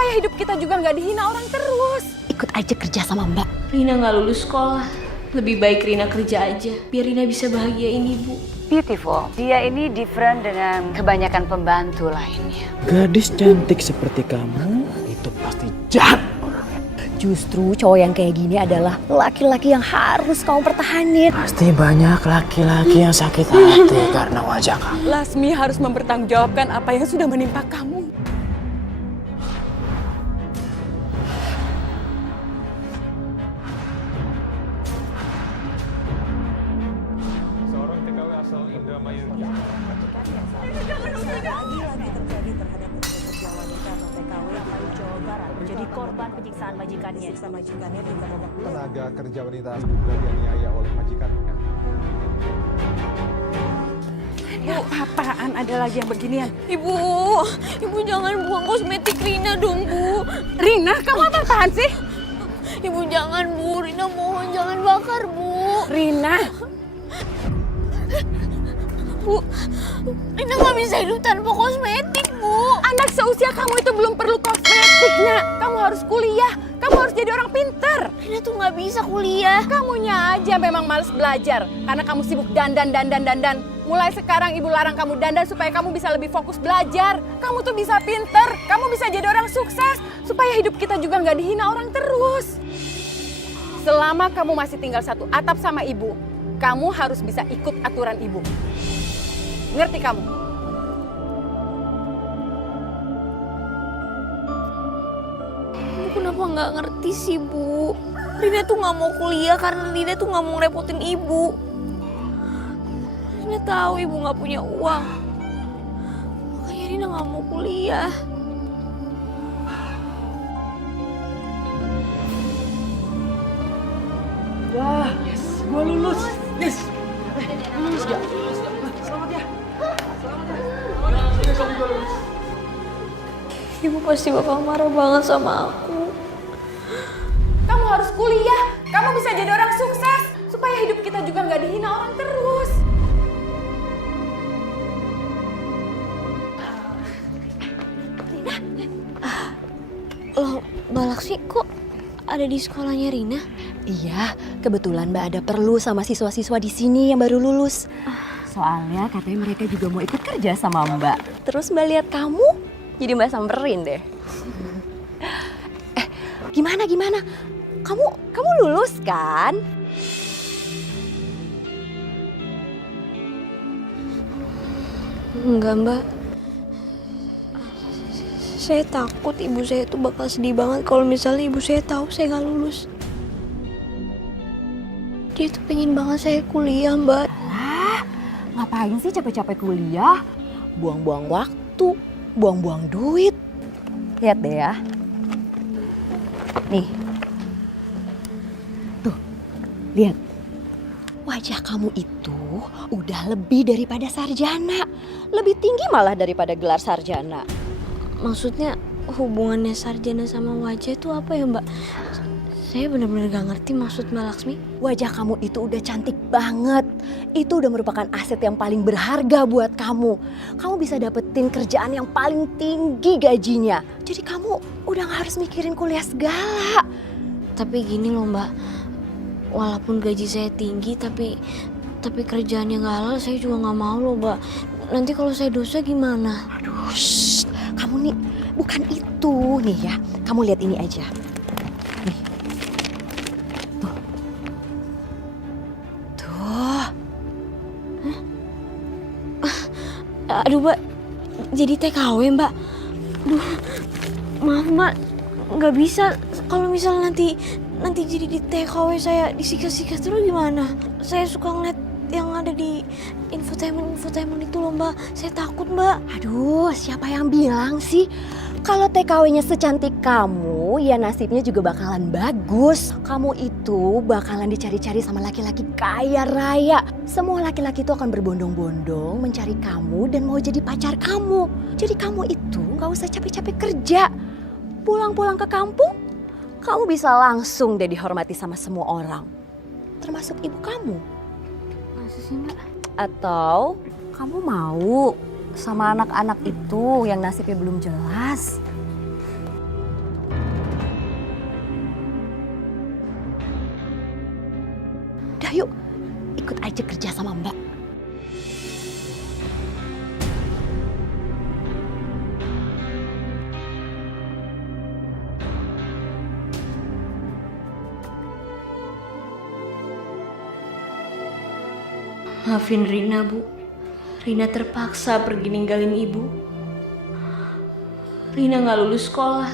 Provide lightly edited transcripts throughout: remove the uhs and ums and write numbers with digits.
Supaya hidup kita juga nggak dihina orang terus. Ikut aja kerja sama Mbak. Rina nggak lulus sekolah. Lebih baik Rina kerja aja, biar Rina bisa bahagiain ibu. Beautiful. Dia ini different dengan kebanyakan pembantu lainnya. Gadis cantik seperti kamu itu pasti jahat. Justru cowok yang kayak gini adalah laki-laki yang harus kamu pertahanin. Pasti banyak laki-laki yang sakit hati karena wajah kamu. Lasmi harus mempertanggungjawabkan apa yang sudah menimpa kamu. Seorang TKW asal Indramayu menjadi korban penyiksaan majikannya. tenaga kerja wanita diduga dianiaya oleh majikannya. Apa-apaan ada lagi yang beginian? Ibu jangan buang kosmetik Rina dong, Bu. Rina, kamu apa-apaan sih? Ibu jangan, Bu. Rina mohon jangan bakar, Bu. Rina, Bu, Rina nggak bisa hidup tanpa kosmetik, Bu. anak seusia kamu itu belum perlu kosmetik, nak. Kamu harus kuliah, kamu harus jadi orang pinter. Rina tuh nggak bisa kuliah. Kamunya aja memang males belajar karena kamu sibuk dandan. Mulai sekarang ibu larang kamu dandan supaya kamu bisa lebih fokus belajar. Kamu tuh bisa pinter, kamu bisa jadi orang sukses supaya hidup kita juga nggak dihina orang terus. Selama kamu masih tinggal satu atap sama ibu, kamu harus bisa ikut aturan ibu. Ngerti kamu? Ibu kenapa nggak ngerti sih, Bu? Rina tuh nggak mau kuliah karena Rina tuh nggak mau ngerepotin ibu. Rina tahu ibu nggak punya uang. Makanya Rina nggak mau kuliah. Wah, yes, gua lulus. Yes. Lulus gak? Selamat ya. Ibu pasti bakal marah banget sama aku. Kamu harus kuliah, kamu bisa jadi orang sukses supaya hidup kita juga nggak dihina orang terus. Loh, Mbak Laksmi kok ada di sekolahnya Rina? Iya, kebetulan Mbak ada perlu sama siswa-siswa di sini yang baru lulus. Soalnya katanya mereka juga mau ikut kerja sama Mbak. Terus Mbak lihat kamu, jadi Mbak samperin deh. Gimana? Kamu lulus kan? Enggak, Mbak. Saya takut ibu saya tuh bakal sedih banget kalau misalnya ibu saya tahu saya nggak lulus. Dia tuh pengen banget saya kuliah, Mbak. Ngapain sih capek-capek kuliah? Buang-buang waktu, buang-buang duit. Lihat deh ya. Nih. Tuh, lihat. Wajah kamu itu udah lebih daripada sarjana. Lebih tinggi malah daripada gelar sarjana. Maksudnya hubungannya sarjana sama wajah itu apa ya, Mbak? Saya benar-benar gak ngerti maksud Mbak Laksmi. Wajah kamu itu udah cantik banget. Itu udah merupakan aset yang paling berharga buat kamu. Kamu bisa dapetin kerjaan yang paling tinggi gajinya. Jadi kamu udah gak harus mikirin kuliah segala. Tapi gini loh, Mbak. Walaupun gaji saya tinggi tapi kerjaannya nggak halal, saya juga nggak mau loh, Mbak. Nanti kalau saya dosa gimana? Aduh, shh. Kamu nih bukan itu nih ya. Kamu lihat ini aja. Nih. Tuh. Tuh. Aduh, Mbak. Jadi TKW, Mbak. Aduh. Maaf, Mbak. Nggak bisa. Kalau misalnya nanti jadi di TKW saya disikat-sikat terus gimana? Saya suka ngeliat yang ada di infotainment itu loh, Mbak. Saya takut, Mbak. Aduh, siapa yang bilang sih? Kalau TKW-nya secantik kamu, ya nasibnya juga bakalan bagus. Kamu itu bakalan dicari-cari sama laki-laki kaya raya. Semua laki-laki itu akan berbondong-bondong mencari kamu dan mau jadi pacar kamu. Jadi kamu itu gak usah capek-capek kerja. Pulang-pulang ke kampung, kamu bisa langsung deh dihormati sama semua orang. Termasuk ibu kamu. Masa sih, Mbak? Atau kamu mau sama anak-anak itu yang nasibnya belum jelas? Udah yuk, ikut aja kerja sama Mbak. Maafin Rina, Bu. Rina terpaksa pergi ninggalin Ibu. Rina gak lulus sekolah.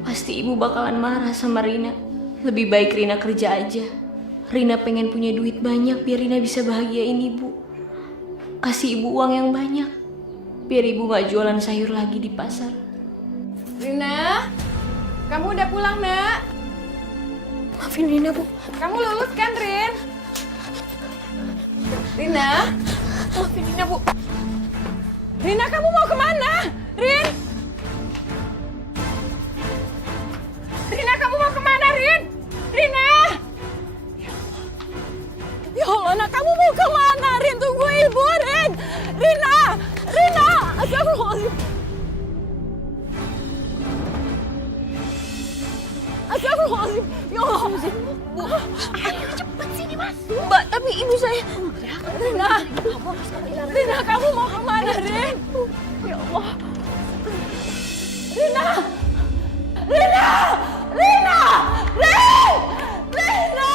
Pasti Ibu bakalan marah sama Rina. Lebih baik Rina kerja aja. Rina pengen punya duit banyak biar Rina bisa bahagiain Ibu. Kasih Ibu uang yang banyak. Biar Ibu gak jualan sayur lagi di pasar. Rina, kamu udah pulang, Nak? Maafin Rina, Bu. Kamu lulus kan, Rin? Rina? Maafin Rina, Bu. Rina, kamu mau kemana? Rin? Rina, kamu mau kemana, Rin? Rina! Ya Allah, Nak, kamu mau kemana, Rin? Tunggu Ibu, Rin! Rina! Rina! Astagfirullahaladzim. Astagfirullahaladzim. Ya Allah. Bu, ayo cepet sini, Mas. Mbak, tapi Ibu saya... Rina! Rina, kamu mau kemana, Rin? Ya Allah. Rina! Rina! Rina! Rin! Rina!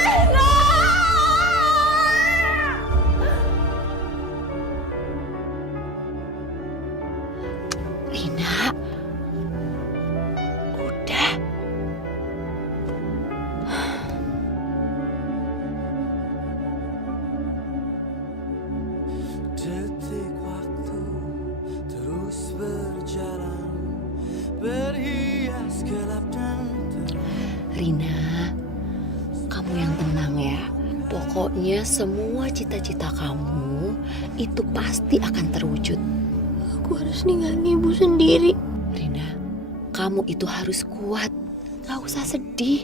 Rina! Rina, udah. Detik waktu terus berjalan, berhias gelap dan terang. Rina, kamu yang tenang ya. Pokoknya semua cita-cita kamu itu pasti akan terwujud. Aku harus ninggalin Ibu sendiri. Rina, kamu itu harus kuat. Gak usah sedih.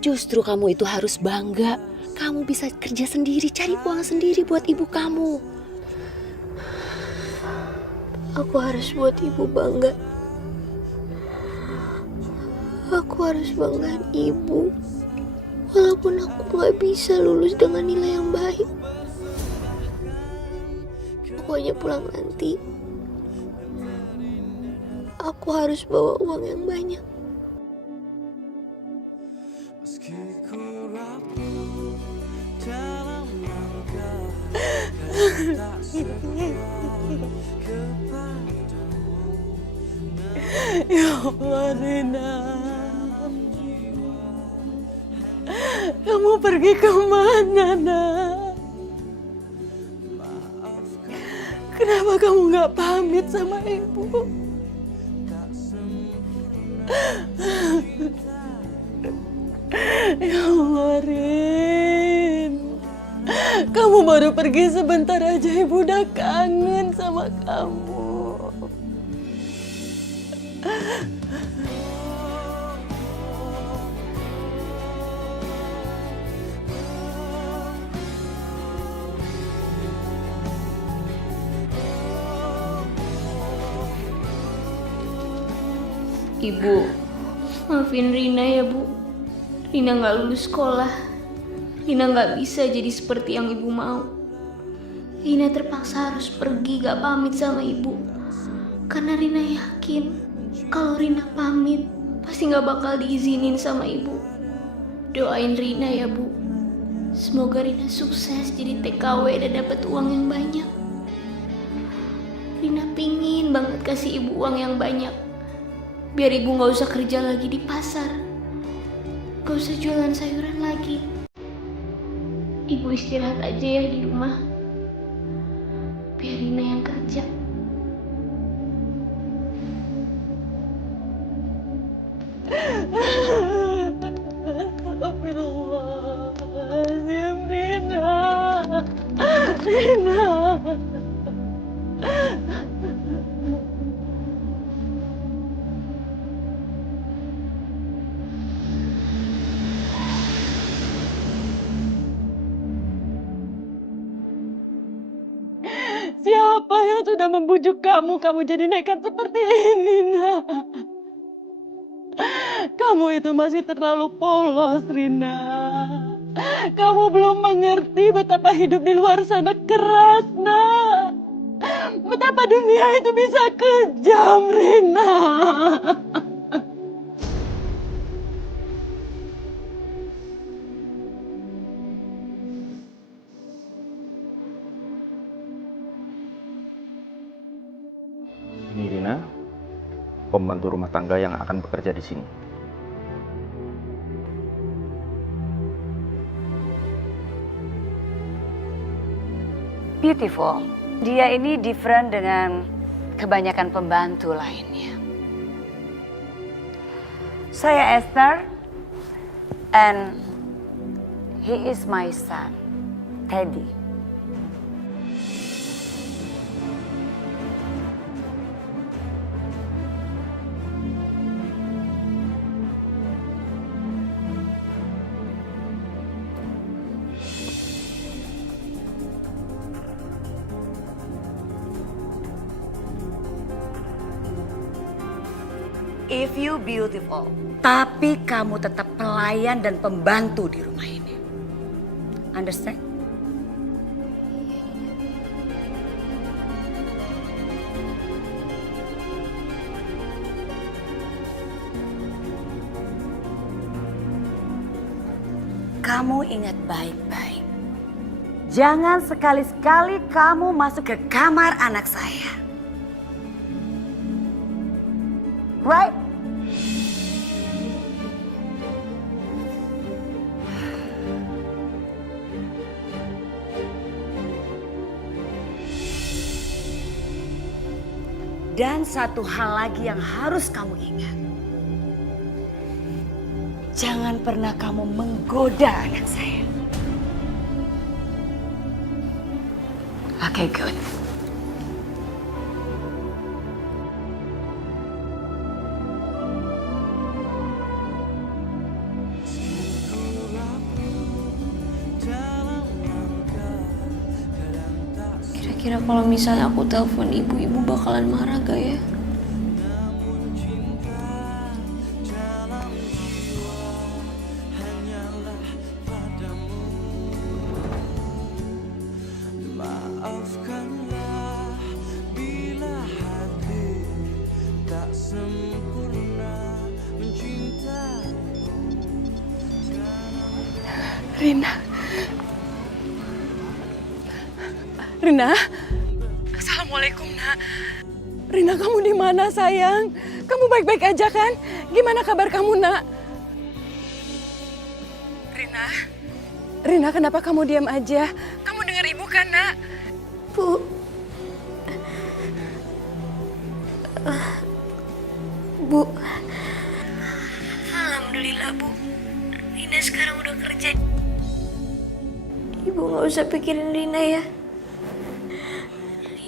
Justru kamu itu harus bangga. Kamu bisa kerja sendiri, cari uang sendiri buat ibu kamu. Aku harus buat Ibu bangga. Aku harus banggain Ibu. Walaupun aku gak bisa lulus dengan nilai yang baik. Pokoknya pulang nanti, aku harus bawa uang yang banyak. Meski ku rapuh dalam langkah, tak sekuat kepadamu. Ya Allah, Rina. Kamu pergi kemana, Nak? Kenapa kamu gak pamit sama Ibu? Ya Allah, Rin. Kamu baru pergi sebentar aja, Ibu udah kangen sama kamu. Ibu, maafin Rina ya, Bu. Rina gak lulus sekolah. Rina gak bisa jadi seperti yang Ibu mau. Rina terpaksa harus pergi gak pamit sama Ibu. Karena Rina yakin kalau Rina pamit pasti gak bakal diizinin sama Ibu. Doain Rina ya, Bu. Semoga Rina sukses jadi TKW dan dapat uang yang banyak. Rina pingin banget kasih Ibu uang yang banyak. Biar Ibu gak usah kerja lagi di pasar. Gak usah jualan sayuran lagi. Ibu istirahat aja ya di rumah. Biar Rina yang kerja. Astagfirullahaladzim, Rina. Rina. Siapa yang sudah membujuk kamu jadi nekat seperti ini, nak? Kamu itu masih terlalu polos, Rina. Kamu belum mengerti betapa hidup di luar sana keras, nak. Betapa dunia itu bisa kejam, Rina. Ini Rina, pembantu rumah tangga yang akan bekerja di sini. Beautiful. Dia ini different dengan kebanyakan pembantu lainnya. Saya Esther, and he is my son, Teddy. If you beautiful, tapi kamu tetap pelayan dan pembantu di rumah ini. Understand? Kamu ingat baik-baik. Jangan sekali-sekali kamu masuk ke kamar anak saya. Right? Dan satu hal lagi yang harus kamu ingat. Jangan pernah kamu menggoda anak saya. Okay, good. Kira-kira kalau misalnya aku telepon ibu bakalan marah gak ya? Maafkanlah bila hati tak sempurna mencintai. Rina. Rina. Assalamualaikum, Nak. Rina, kamu di mana, sayang? Kamu baik-baik aja kan? Gimana kabar kamu, Nak? Rina. Rina, kenapa kamu diam aja? Kamu dengar ibu kan, Nak? Bu. Bu. Alhamdulillah, Bu. Rina sekarang udah kerja. Ibu nggak usah pikirin Rina ya.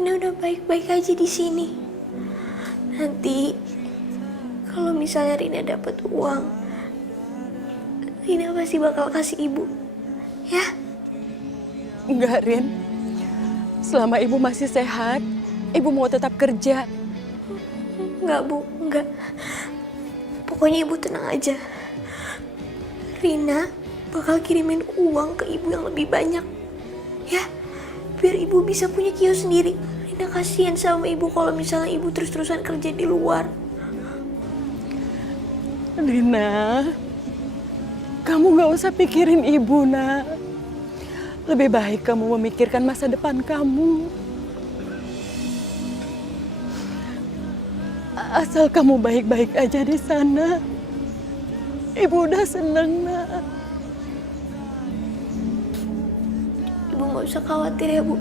Rina udah baik-baik aja di sini. Nanti kalau misalnya Rina dapat uang, Rina pasti bakal kasih ibu. Ya? Enggak, Rin. Selama ibu masih sehat, ibu mau tetap kerja. Enggak, Bu. Enggak. Pokoknya ibu tenang aja. Rina bakal kirimin uang ke ibu yang lebih banyak. Ya? Biar ibu bisa punya kios sendiri. Rina kasihan sama ibu kalau misalnya ibu terus-terusan kerja di luar. Rina, kamu gak usah pikirin ibu, Nak. Lebih baik kamu memikirkan masa depan kamu. Asal kamu baik-baik aja di sana. Ibu udah seneng, Nak. Ibu gak usah khawatir ya, Bu.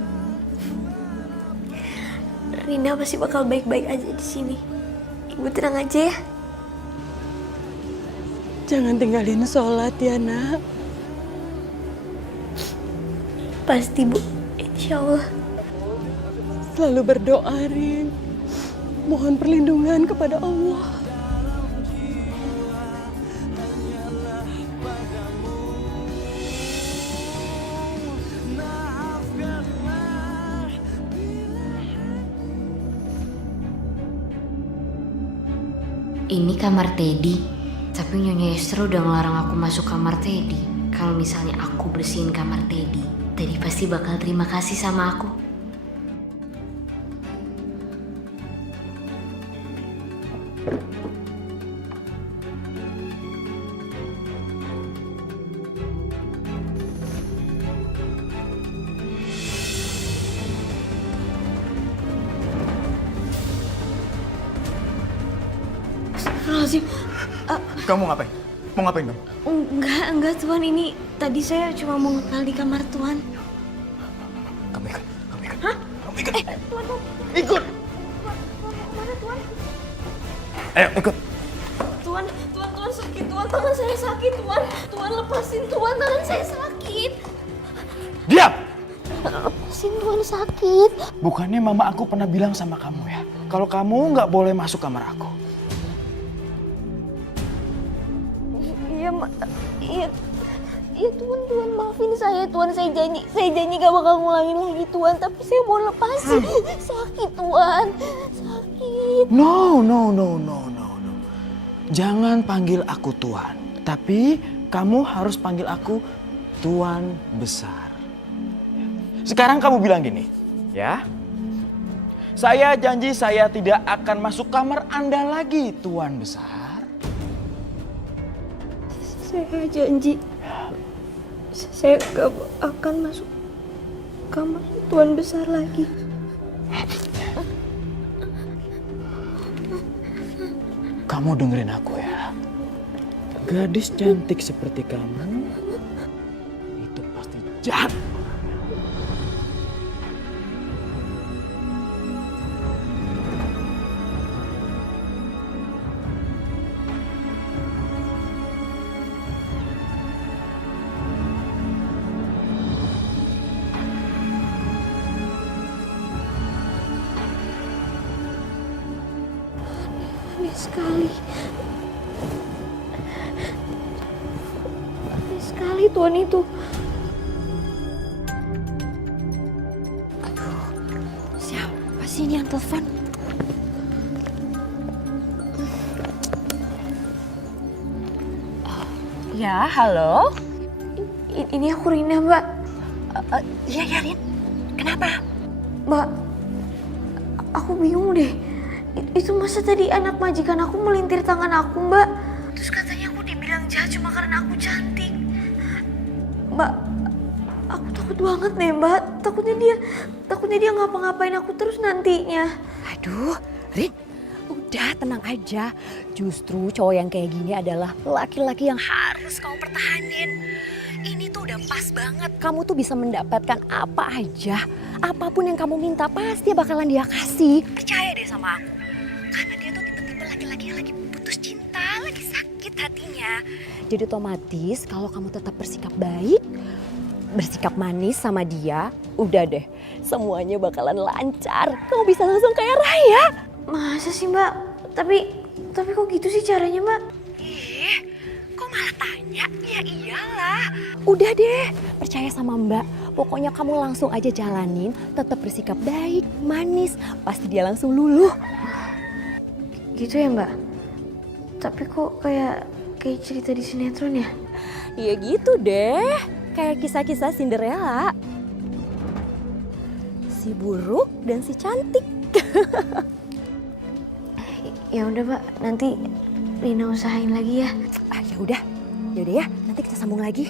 Rina pasti bakal baik-baik aja di sini. Ibu tenang aja ya. Jangan tinggalin sholat ya, Nak. Pasti, Bu. Insya Allah. Selalu berdoa, Rin. Mohon perlindungan kepada Allah. Ini kamar Teddy, tapi Nyonya Esther udah ngelarang aku masuk kamar Teddy. Kalau misalnya aku bersihin kamar Teddy, Teddy pasti bakal terima kasih sama aku. Astagfirullahaladzim. Kamu ngapain? Mau ngapain kamu? Enggak Tuan, ini tadi saya cuma mau ngepel di kamar Tuan. Kamu ikut. Hah? Kamu ikut. Tuan. Ikut. Mana Tuan? Ayo ikut. Tuan sakit Tuan, tangan saya sakit Tuan. Tuan lepasin Tuan, tangan saya sakit. Diam! Lepasin Tuan, sakit. Bukannya mama aku pernah bilang sama kamu ya, kalau kamu nggak boleh masuk kamar aku. Iya Tuan, maafin saya Tuan, saya janji gak bakal ngulangin lagi Tuan, tapi saya mau lepasin. Sakit Tuan, sakit. No. Jangan panggil aku Tuan, tapi kamu harus panggil aku Tuan Besar. Sekarang kamu bilang gini, ya. Saya janji saya tidak akan masuk kamar Anda lagi, Tuan Besar. Saya janji saya gak akan masuk kamar Tuan Besar lagi. Kamu dengerin aku ya. Gadis cantik seperti kamu itu pasti jahat. Aneh sekali Tuan itu. Aduh, siapa sih ini yang telepon? Ya, halo? Ini aku Rina, Mbak. Iya, Rin. Kenapa? Mbak, aku bingung deh. Itu masa tadi anak majikan aku melintir tangan aku, Mbak. Terus katanya aku dibilang jahat cuma karena aku cantik. Mbak, aku takut banget deh, Mbak. Takutnya dia ngapa-ngapain aku terus nantinya. Aduh, Rin, udah tenang aja. Justru cowok yang kayak gini adalah laki-laki yang harus kamu pertahanin. Ini tuh udah pas banget. Kamu tuh bisa mendapatkan apa aja. Apapun yang kamu minta pasti bakalan dia kasih. Percaya deh sama aku. Karena dia tuh tipe-tipe laki-laki yang lagi putus cinta, lagi sakit hatinya. Jadi otomatis kalau kamu tetap bersikap baik, bersikap manis sama dia, udah deh. Semuanya bakalan lancar. Kamu bisa langsung kaya raya. Masa sih, Mbak? Tapi kok gitu sih caranya, Mbak? Ih, kok malah tanya? Ya iyalah. Udah deh, percaya sama Mbak. Pokoknya kamu langsung aja jalanin, tetap bersikap baik, manis. Pasti dia langsung luluh. Gitu ya, Mbak? Tapi kok kayak cerita di sinetron ya? Ya gitu deh, kayak kisah-kisah Cinderella. Si buruk dan si cantik. Ya udah, Mbak. Nanti Rina usahain lagi ya. Ya udah ya, nanti kita sambung lagi.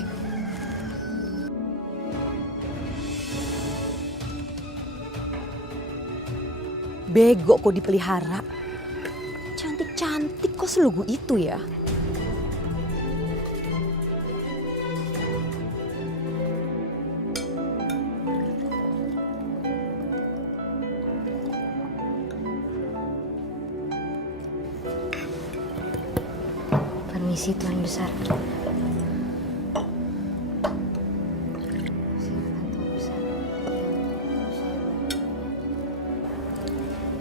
Bego kok dipelihara. Cantik-cantik kok selugu itu ya. Permisi Tuan Besar.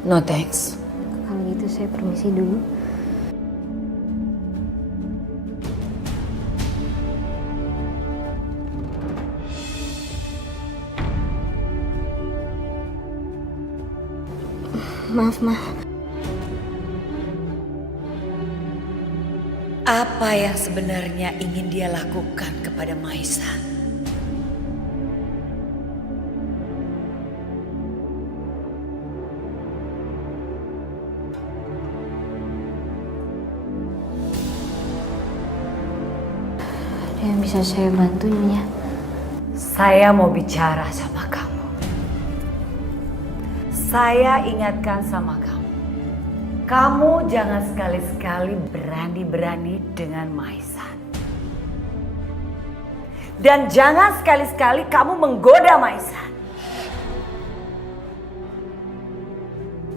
No thanks. Kalau gitu saya permisi dulu. Maaf. Apa yang sebenarnya ingin dia lakukan kepada Maisa? Ada yang bisa saya bantu, Nyonya? Saya mau bicara sama kamu. Saya ingatkan sama kamu. Kamu jangan sekali-sekali berani-berani dengan Maisan. Dan jangan sekali-sekali kamu menggoda Maisan.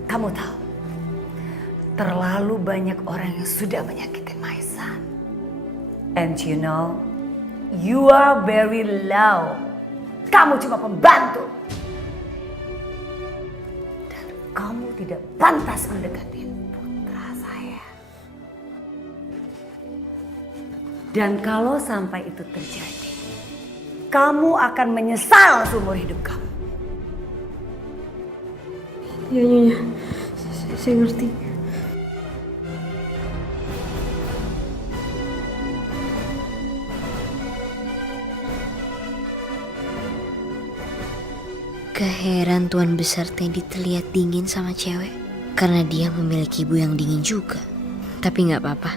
Kamu tahu, terlalu banyak orang yang sudah menyakitin Maisan. And you know, you are very low. Kamu cuma pembantu. Dan kamu tidak pantas mendekati putra saya. Dan kalau sampai itu terjadi, kamu akan menyesal seumur hidup kamu. Ya, Nyonya. Saya ngerti. Gak heran Tuan Besar Teddy terlihat dingin sama cewek. Karena dia memiliki ibu yang dingin juga. Tapi gak apa-apa.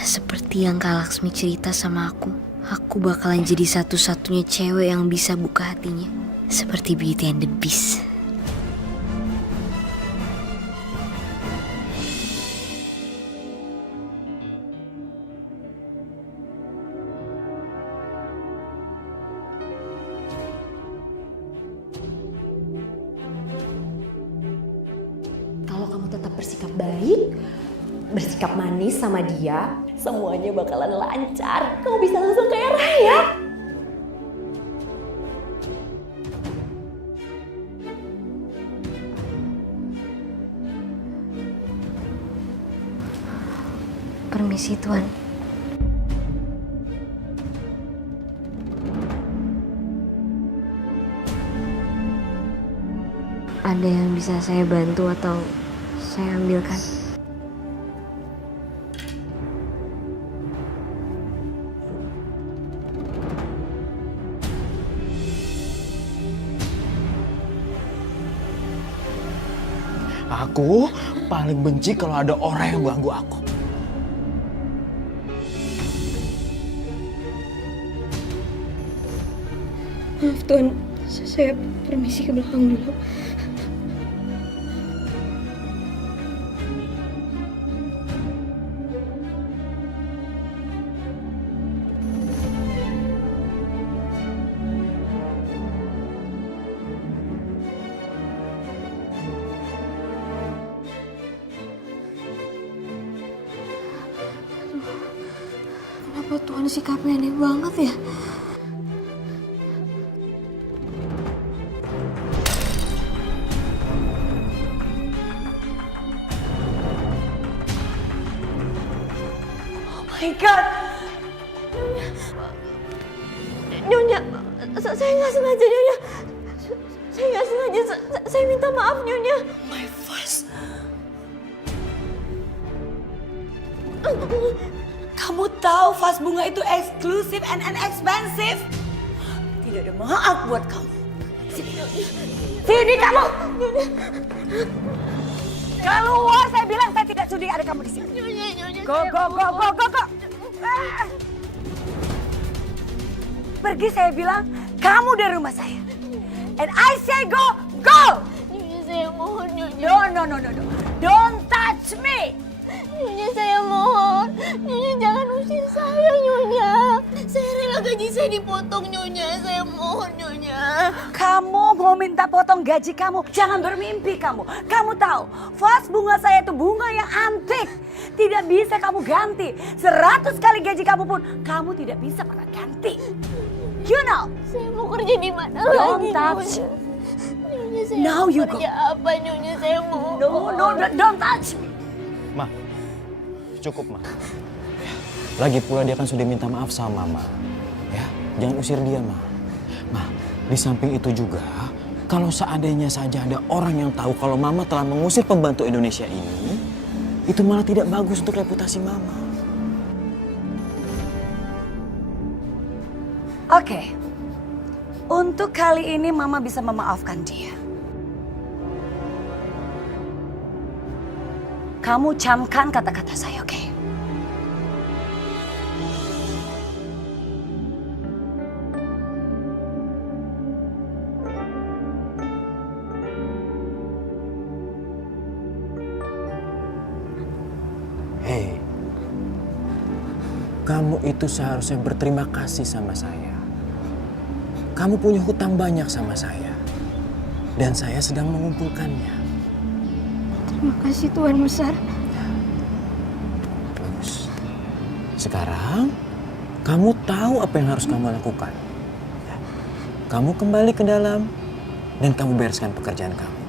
Seperti yang Kak Laksmi cerita sama aku bakalan jadi satu-satunya cewek yang bisa buka hatinya. Seperti Beauty and the Beast. Kalau kamu tetap bersikap baik, bersikap manis sama dia, semuanya bakalan lancar. Kamu bisa langsung kaya raya. Permisi, Tuan. Ada yang bisa saya bantu atau saya ambilkan? Aku paling benci kalau ada orang yang ganggu aku. Maaf, Tuan. Saya permisi ke belakang dulu. Kenapa Tuan sikapnya aneh banget ya? Oh my God! Nyonya, saya nggak sengaja, Nyonya. Saya nggak sengaja. Saya minta maaf, Nyonya. My voice. Kamu tahu vas bunga itu eksklusif and expensive. Tidak ada maaf buat kamu. Sini kamu. Keluar, saya bilang saya tidak sudi ada kamu di sini. Go. Pergi, saya bilang kamu dari rumah saya. And I say go. Nyonya, saya mohon, Nyonya. No. Don't touch me. Nyonya, saya mohon. Nyonya, jangan usir saya, Nyonya. Saya rela gaji saya dipotong, Nyonya. Saya mohon, Nyonya. Kamu mau minta potong gaji kamu? Jangan bermimpi kamu. Kamu tahu, vas bunga saya itu bunga yang antik. Tidak bisa kamu ganti. 100 kali gaji kamu pun, kamu tidak bisa pernah ganti. You know? Saya mau kerja di mana Don't lagi, touch. Nyonya? Nyonya, saya Now mau you kerja apa, Nyonya? Saya mohon. No, don't touch me. Ma, cukup, Ma. Lagi pula dia kan sudah minta maaf sama Mama. Ya, jangan usir dia, Ma. Ma, di samping itu juga, kalau seandainya saja ada orang yang tahu kalau Mama telah mengusir pembantu Indonesia ini, itu malah tidak bagus untuk reputasi Mama. Oke. Untuk kali ini Mama bisa memaafkan dia. Kamu camkan kata-kata saya, oke? Hei, kamu itu seharusnya berterima kasih sama saya. Kamu punya hutang banyak sama saya. Dan saya sedang mengumpulkannya. Terima kasih Tuan Besar. Bagus. Sekarang, kamu tahu apa yang harus kamu lakukan. Kamu kembali ke dalam dan kamu bereskan pekerjaan kamu.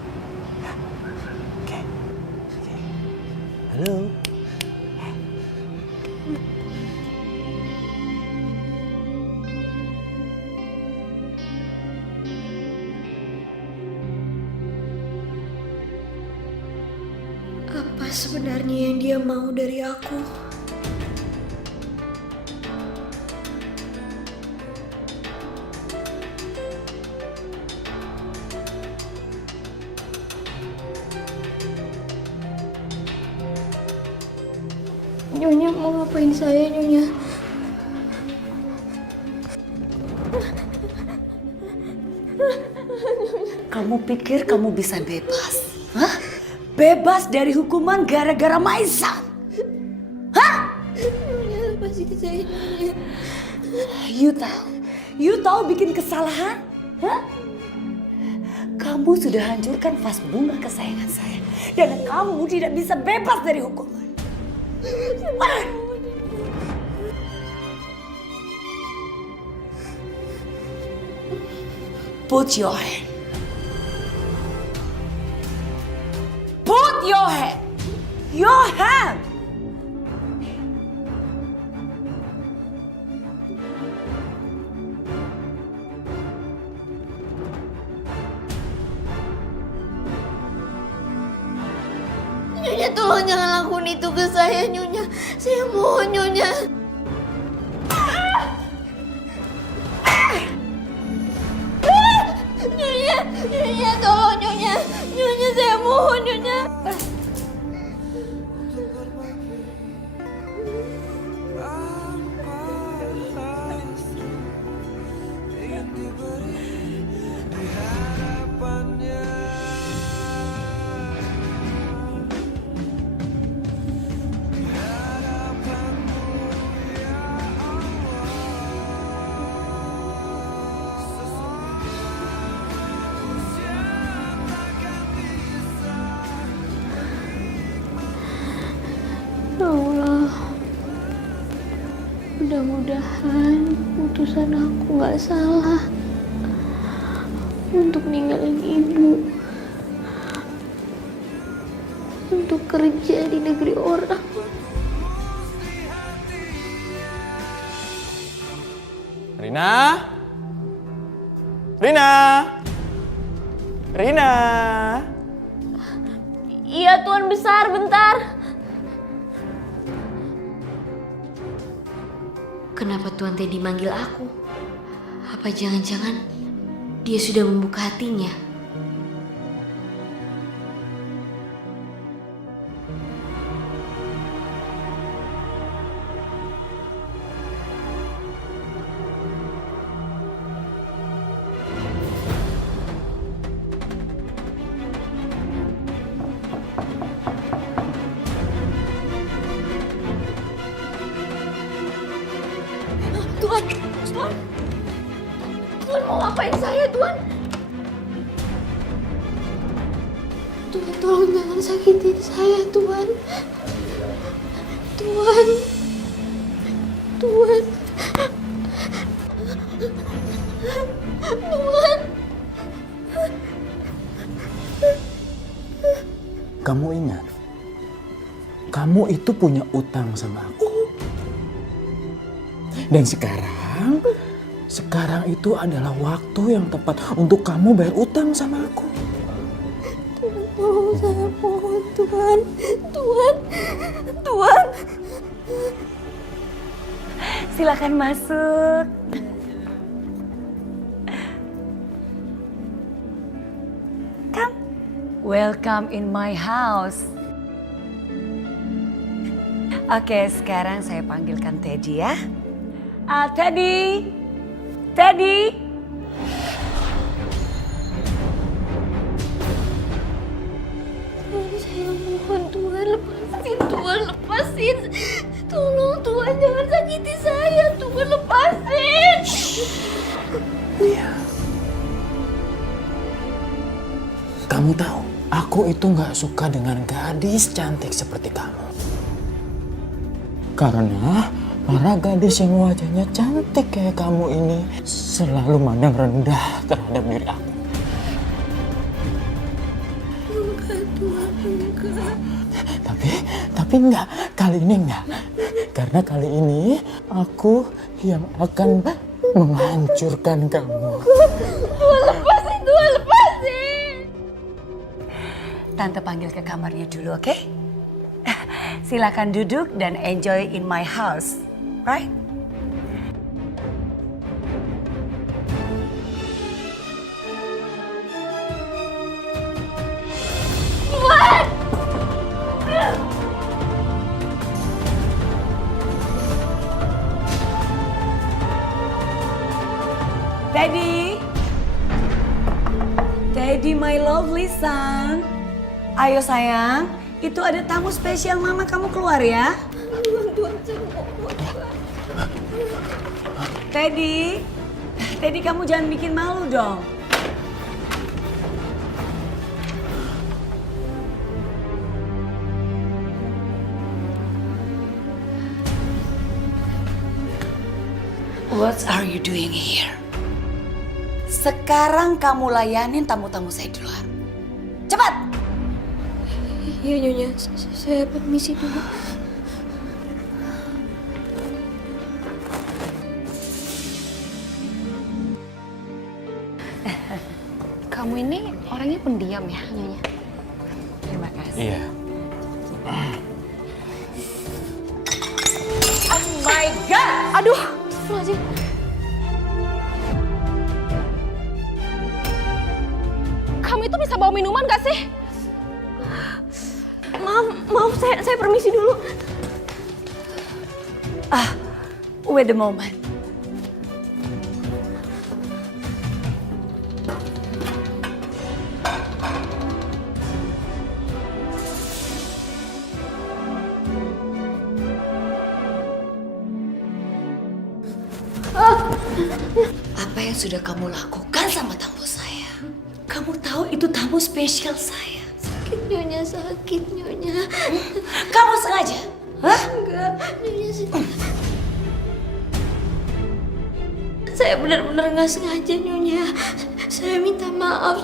Oke. Halo. Apa sebenarnya yang dia mau dari aku? Nyonya mau ngapain saya, Nyonya? Kamu pikir kamu bisa bebas? Hah? Bebas dari hukuman gara-gara Maisan? Hah? Nyonya lepasin saya, Nyonya. You tahu bikin kesalahan? Hah? Kamu sudah hancurkan vas bunga kesayangan saya. Dan kamu tidak bisa bebas dari hukuman. Put your hand. Put your hand. Your hand. Nyonya tolong jangan lakuin itu ke saya, Nyonya. Saya mohon, Nyonya. Nyonya tolong, Nyonya. Nyonya saya mohon, Nyonya. ingin diberi di hadapannya. Ya Allah, mudah-mudahan putusan aku gak salah untuk ninggalin ibu, untuk kerja di negeri orang. Rina? Rina? Rina? Iya Tuan Besar, bentar. Kenapa Tuan Teddy manggil aku? Apa jangan-jangan dia sudah membuka hatinya? Tuan mau ngapain saya, Tuan? Tuan, tolong jangan sakitin saya, Tuan. Tuan. Tuan. Tuan. Kamu ingat? Kamu itu punya utang sama aku. Dan sekarang itu adalah waktu yang tepat untuk kamu bayar utang sama aku. Tolong saya mohon, Tuan. Tuan. Silakan masuk. Welcome in my house. Oke, sekarang saya panggilkan Teddy ya. Teddy. Teddy. Saya mohon Tuhan lepasin, Tuhan lepasin. Tolong Tuhan jangan sakiti saya, Tuhan lepasin. Iya. Kamu tahu, aku itu nggak suka dengan gadis cantik seperti kamu. Karena para gadis yang wajahnya cantik kayak kamu ini selalu mandang rendah terhadap diri aku. Tapi enggak, kali ini enggak. Karena kali ini aku yang akan menghancurkan kamu. Tuhan lepasin, Tuhan lepasin. Tante panggil ke kamarnya dulu, oke? Silakan duduk dan enjoy in my house, right? Teddy. Teddy, my lovely son. Ayo sayang, itu ada tamu spesial mama, kamu keluar ya. Teddy, Teddy kamu jangan bikin malu dong. What are you doing here? Sekarang kamu layanin tamu-tamu saya di luar. Cepat! Iya Nyonya, saya permisi dulu. Kamu ini orangnya pendiam ya, Nyonya? Terima kasih. Iya. Oh my God! Aduh, Astagfirullahaladzim. Kamu itu bisa bawa minuman gak sih? Maaf, saya permisi dulu. Wait a moment. Apa yang sudah kamu lakukan sama tamu saya? Kamu tahu itu tamu spesial saya. Sakit Nyonya, sakit Nyonya. Kamu sengaja? Hah? Enggak, Nyonya saya benar-benar nggak sengaja Nyonya. Saya minta maaf.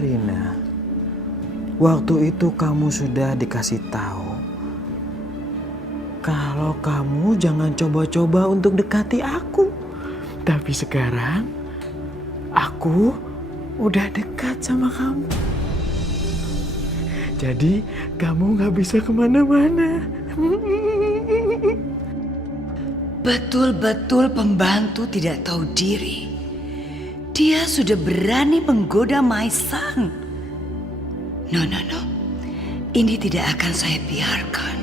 Rina, waktu itu kamu sudah dikasih tahu kalau kamu jangan coba-coba untuk dekati aku. Tapi sekarang aku udah dekat sama kamu. Jadi kamu gak bisa kemana-mana. Betul-betul pembantu tidak tahu diri. Dia sudah berani menggoda Maisang. No. Ini tidak akan saya biarkan.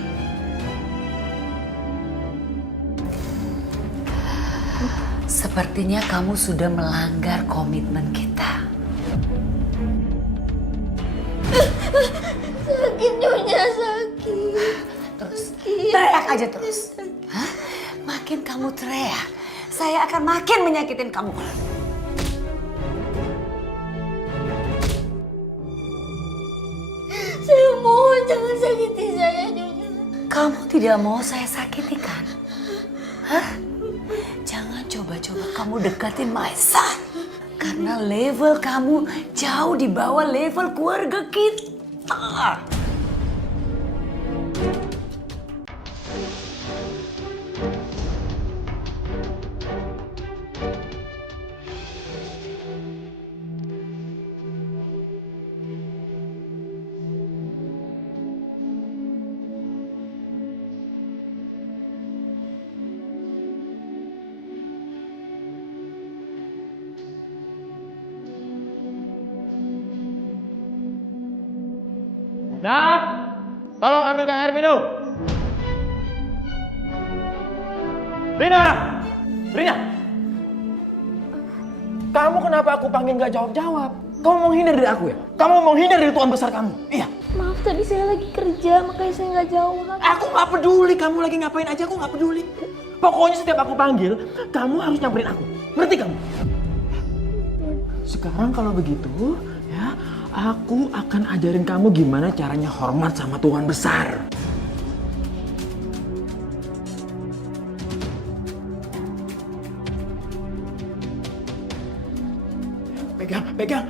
Sepertinya kamu sudah melanggar komitmen kita. Sakit Nyonya, sakit. Terus, teriak aja terus. Hah? Makin kamu teriak, saya akan makin menyakitin kamu. Saya mohon jangan sakiti saya Nyonya. Kamu tidak mau saya sakiti kan? Hah? Jangan coba-coba kamu deketin Maisa. Karena level kamu jauh di bawah level keluarga kita. Nak, tolong ambilkan air minum. Rina! Rina! Kamu kenapa aku panggil nggak jawab-jawab? Kamu mau menghindar dari aku ya? Kamu mau menghindar dari tuan besar kamu? Iya. Maaf, tadi saya lagi kerja, makanya saya nggak jawab. Aku nggak peduli kamu lagi ngapain aja, aku nggak peduli. Pokoknya setiap aku panggil, kamu harus nyamperin aku. Ngerti kamu? Sekarang kalau begitu, ya, aku akan ajarin kamu gimana caranya hormat sama tuan besar.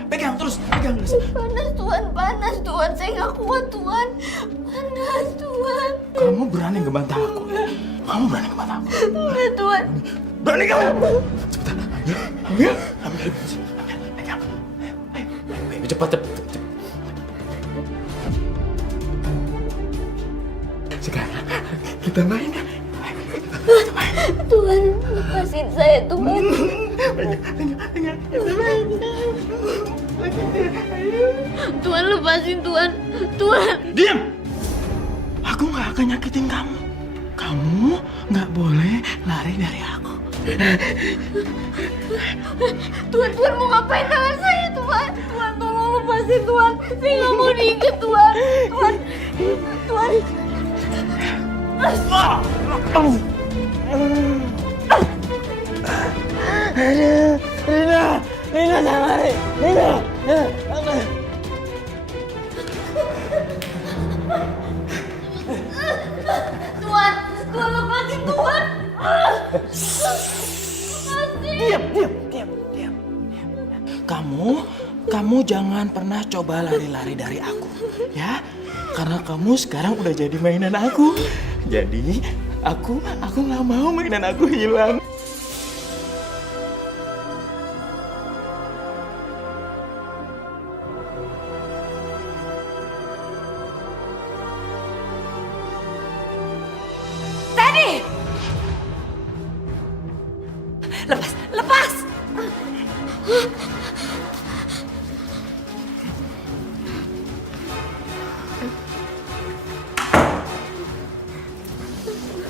Pegang terus. Panas Tuan, saya nggak kuat Tuan. Panas Tuan. Kamu berani ngebantah aku? Enggak Tuan. Berani kamu? Cepetan, ambil. Pegang. Ayo, cepat. Sekarang kita main ya. Tuan, lepasin saya Tuan. Tuan, lepasin Tuan. Diam! Aku nggak akan nyakitin kamu. Kamu nggak boleh lari dari aku. Tuan mau ngapain tangan saya Tuan? Tuan, tolong lepasin Tuan. Saya nggak mau diikat Tuan. Tuan. Aduh, Rina jangan lari. Rina. Tuan lepasin Tuan. Diam. Kamu jangan pernah coba lari-lari dari aku, ya? Karena kamu sekarang udah jadi mainan aku. Jadi aku nggak mau mainan aku hilang. Lepas!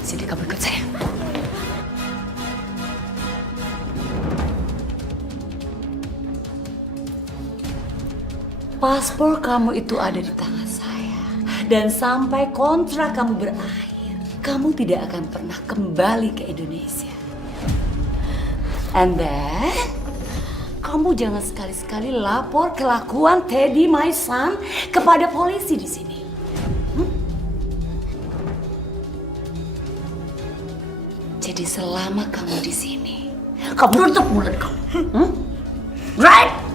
Sini kamu ikut saya. Paspor kamu itu ada di tangan saya. Dan sampai kontrak kamu berakhir, kamu tidak akan pernah kembali ke Indonesia. And then, kamu jangan sekali-sekali lapor kelakuan Teddy, my son, kepada polisi di sini. Jadi selama kamu di sini, kamu tutup mulut kamu. Right?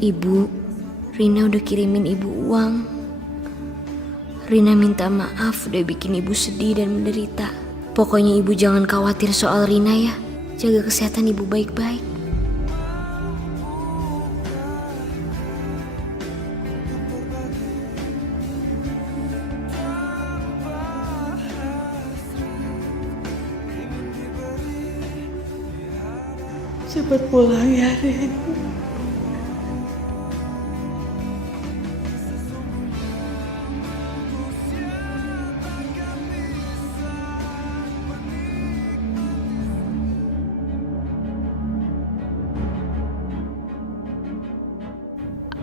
Ibu, Rina udah kirimin ibu uang. Rina minta maaf udah bikin ibu sedih dan menderita. Pokoknya ibu jangan khawatir soal Rina ya. Jaga kesehatan ibu baik-baik. Cepat pulang ya, Rin.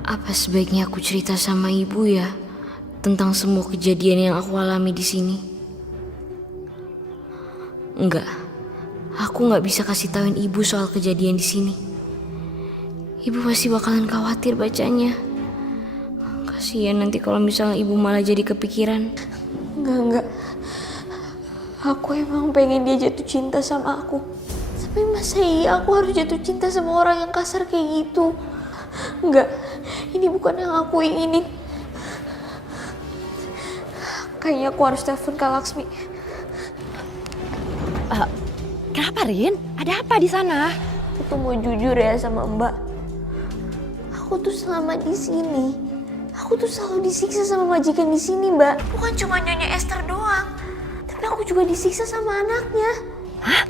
Apa sebaiknya aku cerita sama ibu ya tentang semua kejadian yang aku alami di sini? Enggak, aku nggak bisa kasih tahuin ibu soal kejadian di sini. Ibu pasti bakalan khawatir bacanya. Kasihan nanti kalau misalnya ibu malah jadi kepikiran. Enggak. Aku emang pengen dia jatuh cinta sama aku. Tapi masa iya aku harus jatuh cinta sama orang yang kasar kayak gitu? Enggak, ini bukan yang aku inginin. Kayaknya aku harus telepon Kak Laksmi. Kenapa, Rin? Ada apa di sana? Aku tuh mau jujur ya sama Mbak. aku tuh selama di sini, aku tuh selalu disiksa sama majikan di sini, Mbak. Bukan cuma Nyonya Esther doang, tapi aku juga disiksa sama anaknya. Hah?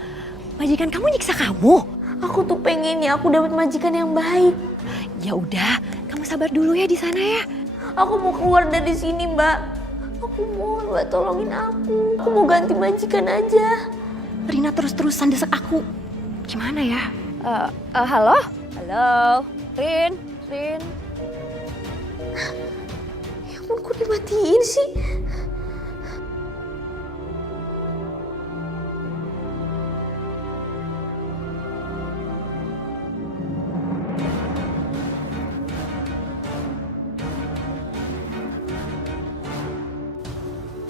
Majikan kamu nyiksa kamu? Aku tuh pengen ya aku dapat majikan yang baik. Ya udah, kamu sabar dulu ya di sana ya. Aku mau keluar dari sini, Mbak. Aku mohon, Mbak, tolongin aku. Aku mau ganti majikan aja. Rina terus-terusan desak aku. Gimana ya? Halo? Halo? Rin? Ya ampun, kok dimatiin sih?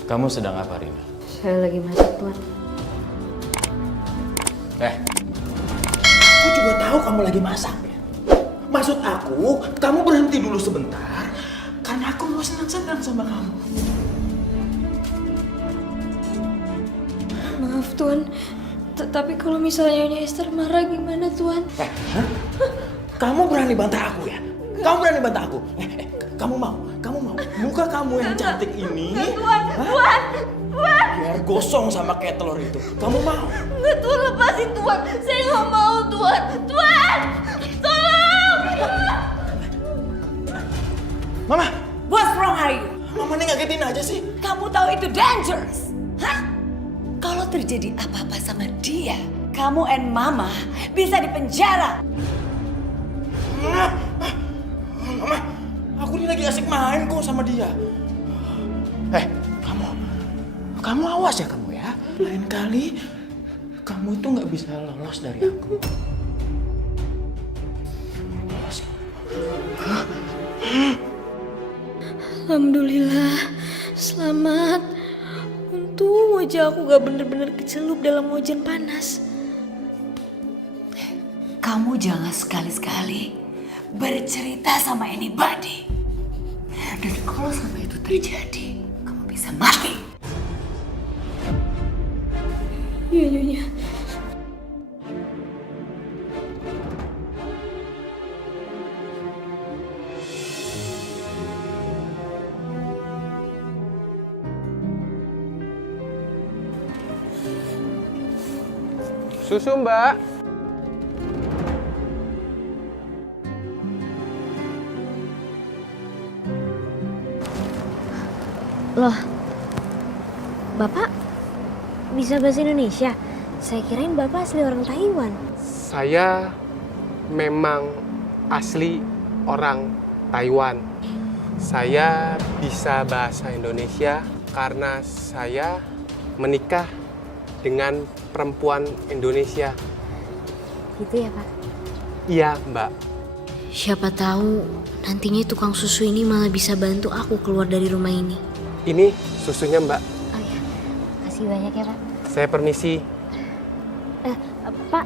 Kamu sedang apa, Rina? Saya lagi masak, Tuan. Aku juga tahu kamu lagi masak ya. Maksud aku, kamu berhenti dulu sebentar karena aku mau senang-senang sama kamu. Maaf, Tuan. Tapi kalau misalnya Nyonya Esther marah gimana, Tuan? Kamu berani bantah aku ya? Kamu berani bantah aku? Kamu mau? Muka kamu yang cantik ini, Tuan! biar gosong sama kayak telur itu. Kamu mau? Enggak, Tuan, lepasin, Tuan. Saya nggak mau, Tuan. Tuan! Tolong! Mama! What's wrong are you? Mama nih ngagetin aja sih. Kamu tahu itu dangerous? Hah? Kalau terjadi apa-apa sama dia, kamu and mama bisa dipenjara. Mama, aku ini lagi asik main kok sama dia. Kamu awas ya kamu ya. Lain kali kamu itu nggak bisa lolos dari aku. Lolos. Alhamdulillah, selamat. Untung aja aku gak bener-bener kecelup dalam hujan panas. Kamu jangan sekali-sekali bercerita sama anybody. Dan kalau sampai itu terjadi, kamu bisa mati. Iya, Nyonya. Susu, Mbak. Loh, Bapak bisa bahasa Indonesia? Saya kirain Bapak asli orang Taiwan. Saya memang asli orang Taiwan. Saya bisa bahasa Indonesia karena saya menikah dengan perempuan Indonesia. Gitu ya, Pak? Iya, Mbak. Siapa tahu nantinya tukang susu ini malah bisa bantu aku keluar dari rumah ini. Ini susunya, Mbak. Oh ya, kasih banyak ya, Pak. Saya permisi. Pak,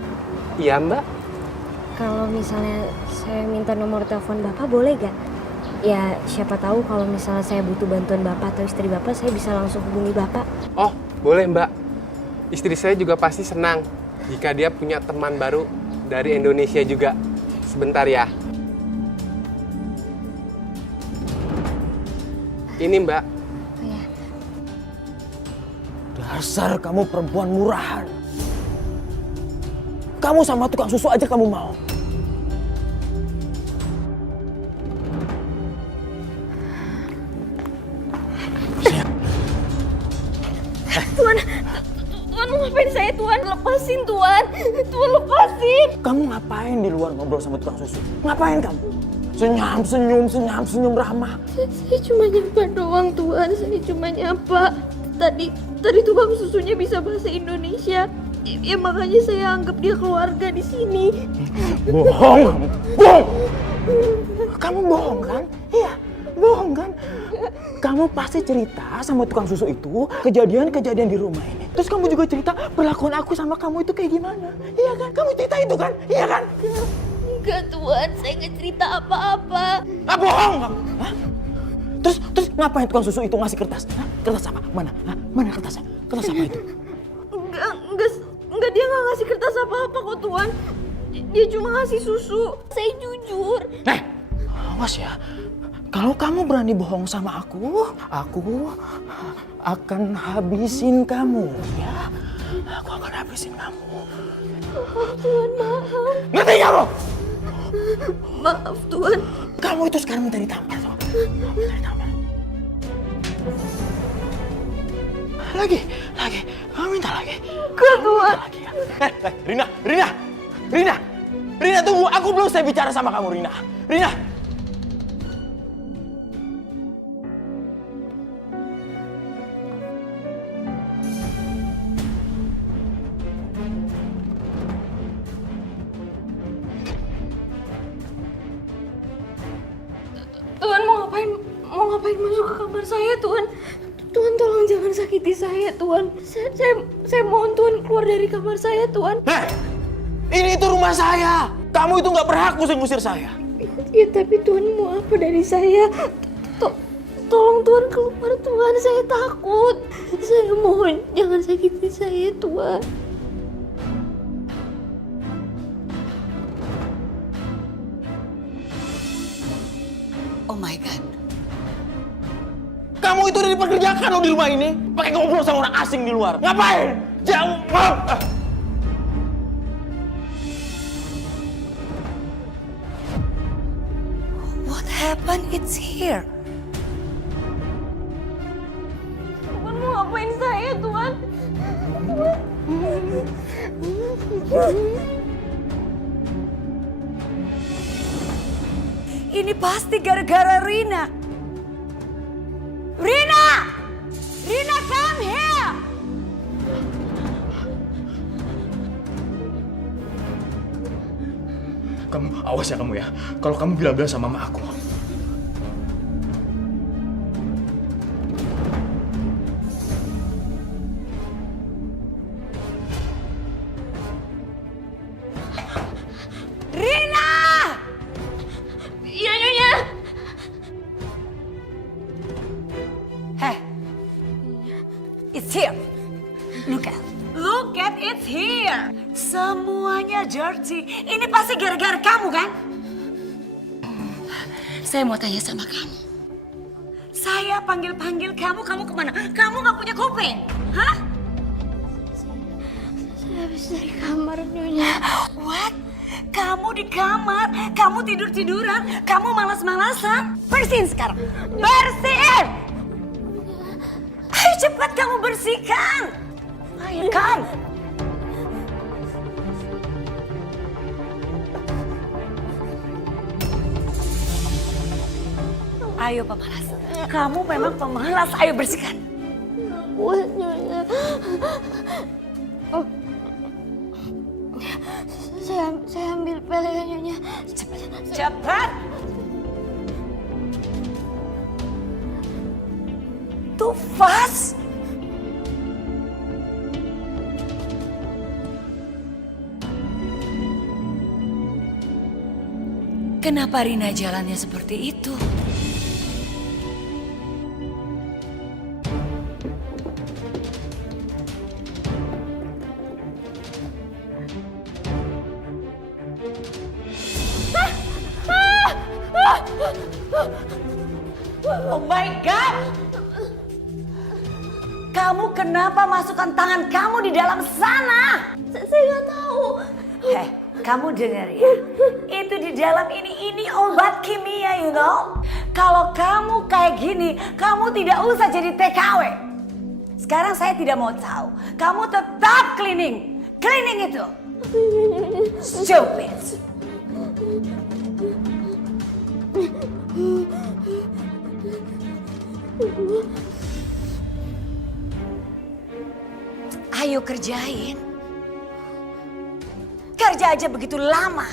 Iya, Mbak. kalau misalnya saya minta nomor telepon Bapak boleh gak? Ya, siapa tahu kalau misalnya saya butuh bantuan Bapak atau istri Bapak, saya bisa langsung hubungi Bapak. Oh, boleh, Mbak. Istri saya juga pasti senang jika dia punya teman baru dari Indonesia juga. Sebentar ya. Ini, Mbak. Oh ya. Dasar kamu perempuan murahan. Kamu sama tukang susu aja kamu mau. Tuan mau ngapain saya, Tuan? Lepasin, Tuan. Tuan, lepasin. Kamu ngapain di luar ngobrol sama tukang susu? Ngapain kamu? Senyum ramah. Saya cuma nyapa doang, Tuan. Saya cuma nyapa. Tadi tukang susunya bisa bahasa Indonesia. Ya makanya saya anggap dia keluarga di sini. Bohong! Bohong! Kamu bohong kan? Iya, bohong kan? Kamu pasti cerita sama tukang susu itu kejadian-kejadian di rumah ini. Terus kamu juga cerita perlakuan aku sama kamu itu kayak gimana? Iya kan? Kamu cerita itu kan? Iya kan? Enggak, Tuan. Saya nggak cerita apa-apa. Ah, bohong kamu! Hah? Terus ngapain tukang susu itu ngasih kertas? Hah? Kertas apa? Mana? Hah? Mana kertasnya? Kertas apa itu? Enggak, dia nggak ngasih kertas apa-apa kok, Tuan. Dia cuma ngasih susu. Saya jujur. awas ya. Kalau kamu berani bohong sama aku akan habisin kamu ya. Aku akan habisin kamu. Tuhan, maaf. Ngerti kamu? Maaf Tuhan. Kamu itu sekarang minta ditampar tuh. Minta ditampar. Lagi. Kamu minta lagi. Enggak Tuhan. Lagi ya. Rina tunggu. Aku belum selesai bicara sama kamu Rina. Tuhan mau ngapain masuk ke kamar saya Tuhan? Tuhan tolong jangan sakiti saya Tuhan. Saya mohon Tuhan keluar dari kamar saya Tuhan. Hei, ini itu rumah saya. Kamu itu nggak berhak ngusir saya. Ya tapi Tuhan mau apa dari saya? Tolong Tuhan keluar Tuhan, saya takut. Saya mohon jangan sakiti saya Tuhan. Oh my God. Kamu itu udah dipekerjakan loh di rumah ini. Pakai ngobrol sama orang asing di luar. Ngapain? Jauh. What happened? It's here. Tuhan mau ngapain saya Tuhan? Ini pasti gara-gara Rina. Rina, come here. Kamu awas ya kamu ya. Kalau kamu bilang-bilang sama mama aku. Rina! Iya Nyonya. Hey, it's here. Look at it's here. Semuanya Georgie. Ini pasti gara-gara kamu kan? Saya mau tanya sama kamu. Saya panggil-panggil kamu kemana? Kamu gak punya kuping? Hah? Saya habis dari kamar Nyonya. What? Kamu di kamar, kamu tidur-tiduran, kamu malas-malasan. Bersihin sekarang. Bersihin! Ayo cepat kamu bersihkan. Ayo kan. Ayo pemalas. Kamu memang pemalas. Ayo bersihkan. Buat Nyonya. Oh. Saya ambil pel ya Nyonya. Cepat. Too fast. Kenapa Rina jalannya seperti itu? Oh my God! Kamu kenapa masukkan tangan kamu di dalam sana? Saya nggak tahu. Heh, kamu dengar ya. Itu di dalam ini obat kimia, you know. Kalau kamu kayak gini, kamu tidak usah jadi TKW. Sekarang saya tidak mau tahu. Kamu tetap cleaning. Cleaning itu. Stupid. Ayo kerjain. Kerja aja begitu lama.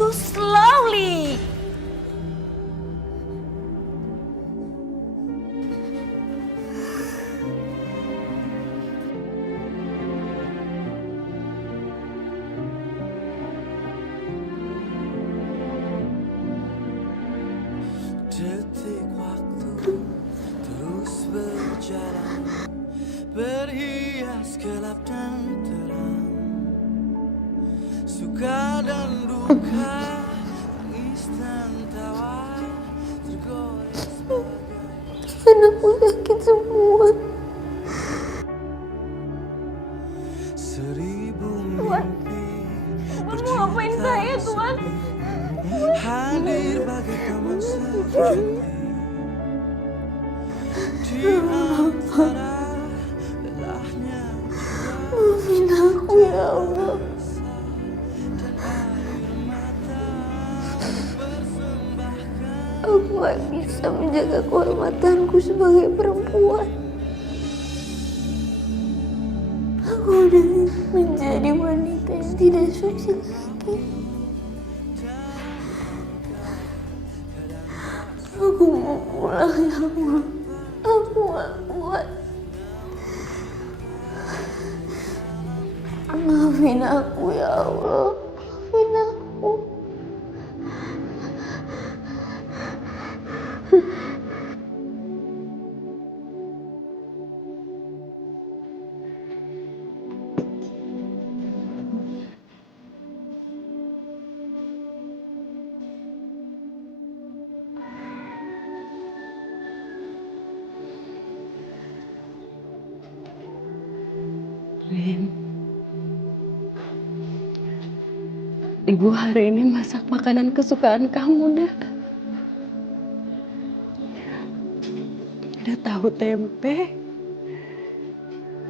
Too slowly. Detik waktu terus berjalan, berhias gelap dan terang, suka dan duka dan tawa tergores bagai Tuhan, aku sakit semua. seribu mimpi Tuhan mau ngapain saya, Tuhan? hadir bagai teman sejati di antara lelahnya Maafin aku ya Allah. Aku gak bisa menjaga kehormatanku sebagai perempuan. Aku udah menjadi wanita yang tidak suci lagi. Aku mau pulang ya Allah. Aku gak kuat. Maafin aku ya Allah. Maafin aku. Rin, Ibu hari ini masak makanan kesukaan kamu dah. Ada tahu tempe,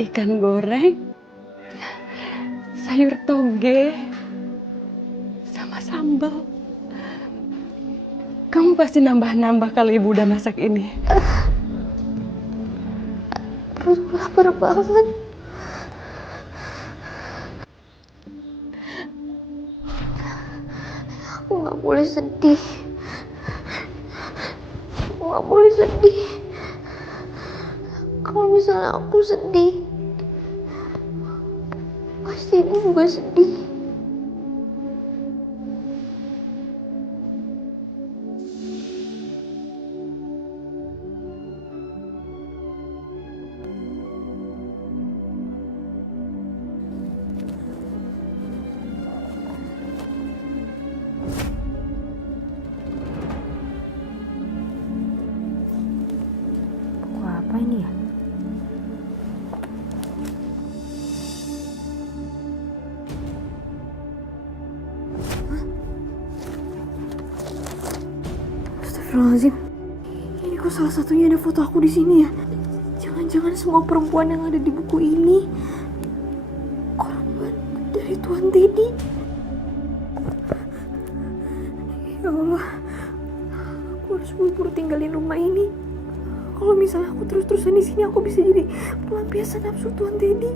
ikan goreng, sayur toge, sama sambal. Kamu pasti nambah-nambah kalau Ibu udah masak ini. Perutku lapar banget. Aku gak boleh sedih. Aku gak boleh sedih. Kalau misalnya aku sedih, pasti dia juga sedih. Buku apa ini ya? Astagfirullahaladzim. Ini kok salah satunya ada foto aku di sini ya? Jangan-jangan semua perempuan yang ada di buku ini korban dari Tuan Teddy. Ya Allah, aku harus buru-buru tinggalin rumah ini. Kalau misalnya aku terus-terusan di sini, aku bisa jadi pelampiasan nafsu Tuan Teddy.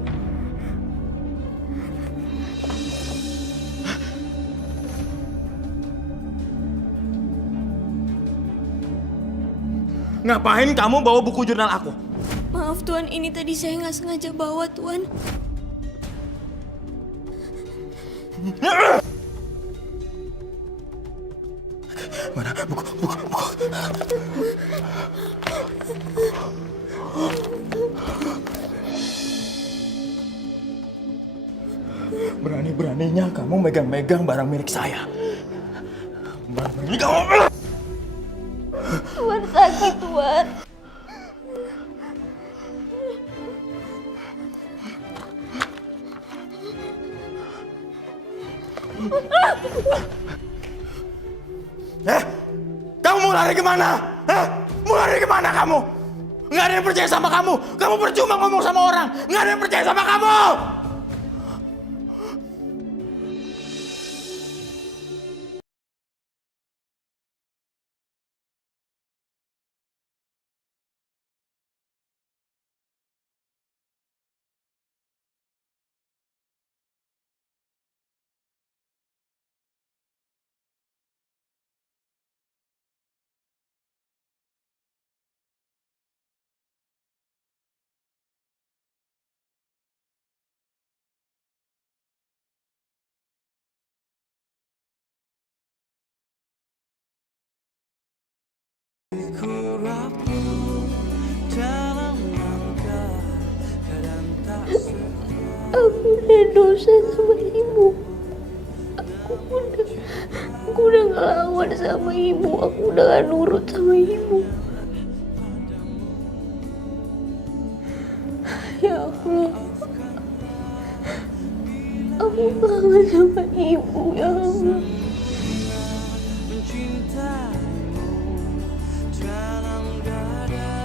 Ngapain kamu bawa buku jurnal aku? Maaf Tuan, ini tadi saya nggak sengaja bawa Tuan. Mana buku. Berani-beraninya kamu megang-megang barang milik saya. Berani kamu. Tuan sakit, Tuan. Kamu mau lari kemana? Mau lari kemana kamu? Nggak ada yang percaya sama kamu. Kamu percuma ngomong sama orang. Nggak ada yang percaya sama kamu. ku rapuh dalam langkah kadang tak Aku udah dosa sama ibu. Aku Aku udah ngelawan sama ibu, aku udah gak nurut sama ibu. Ya Allah, aku kangen sama ibu, ya Allah. Mencintaimu dalam dada,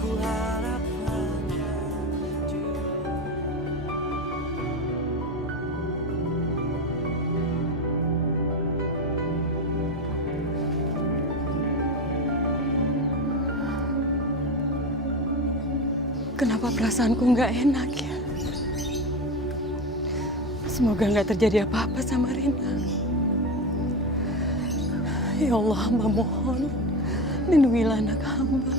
ku harap hanya Kenapa perasaanku nggak enak ya? Semoga nggak terjadi apa-apa sama Rina. Ya Allah, hamba mohon, lindungilah anak hamba.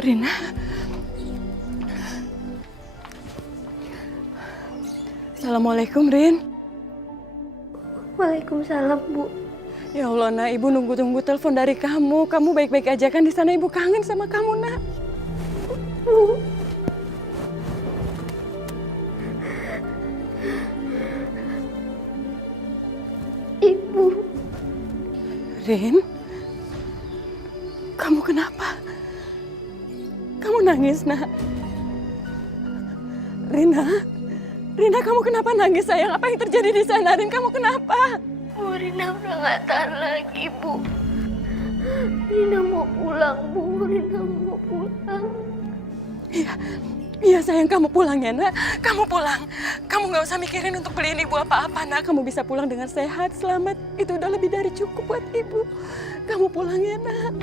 Rina. Assalamualaikum, Rin. Waalaikumsalam, Bu. Ya Allah, nak, ibu nunggu-tunggu telepon dari kamu. Kamu baik-baik aja kan di sana? Ibu kangen sama kamu, nak. Bu. Ibu. Rin, kamu kenapa? Kamu nangis, nak? Rina, kamu kenapa nangis, sayang? Apa yang terjadi di sana, Rin? Kamu kenapa? Bu, Rina udah gak tahan lagi, Bu. Rina mau pulang, Bu. Rina mau pulang. Iya sayang, kamu pulang ya, nak. Kamu pulang. Kamu gak usah mikirin untuk beliin ibu apa-apa, nak. Kamu bisa pulang dengan sehat, selamat. Itu udah lebih dari cukup buat ibu. Kamu pulang ya, nak.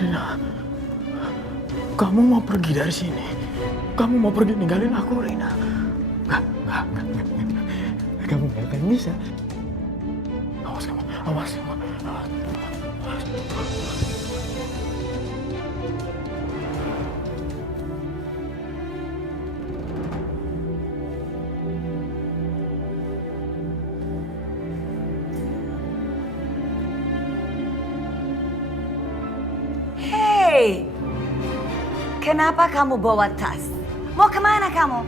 Rina, kamu mau pergi dari sini? Kamu mau pergi ninggalin aku, Rina? Enggak. Kamu gak akan bisa. Awas kamu, awas. Hei, kenapa kamu bawa tas? Mau kemana kamu?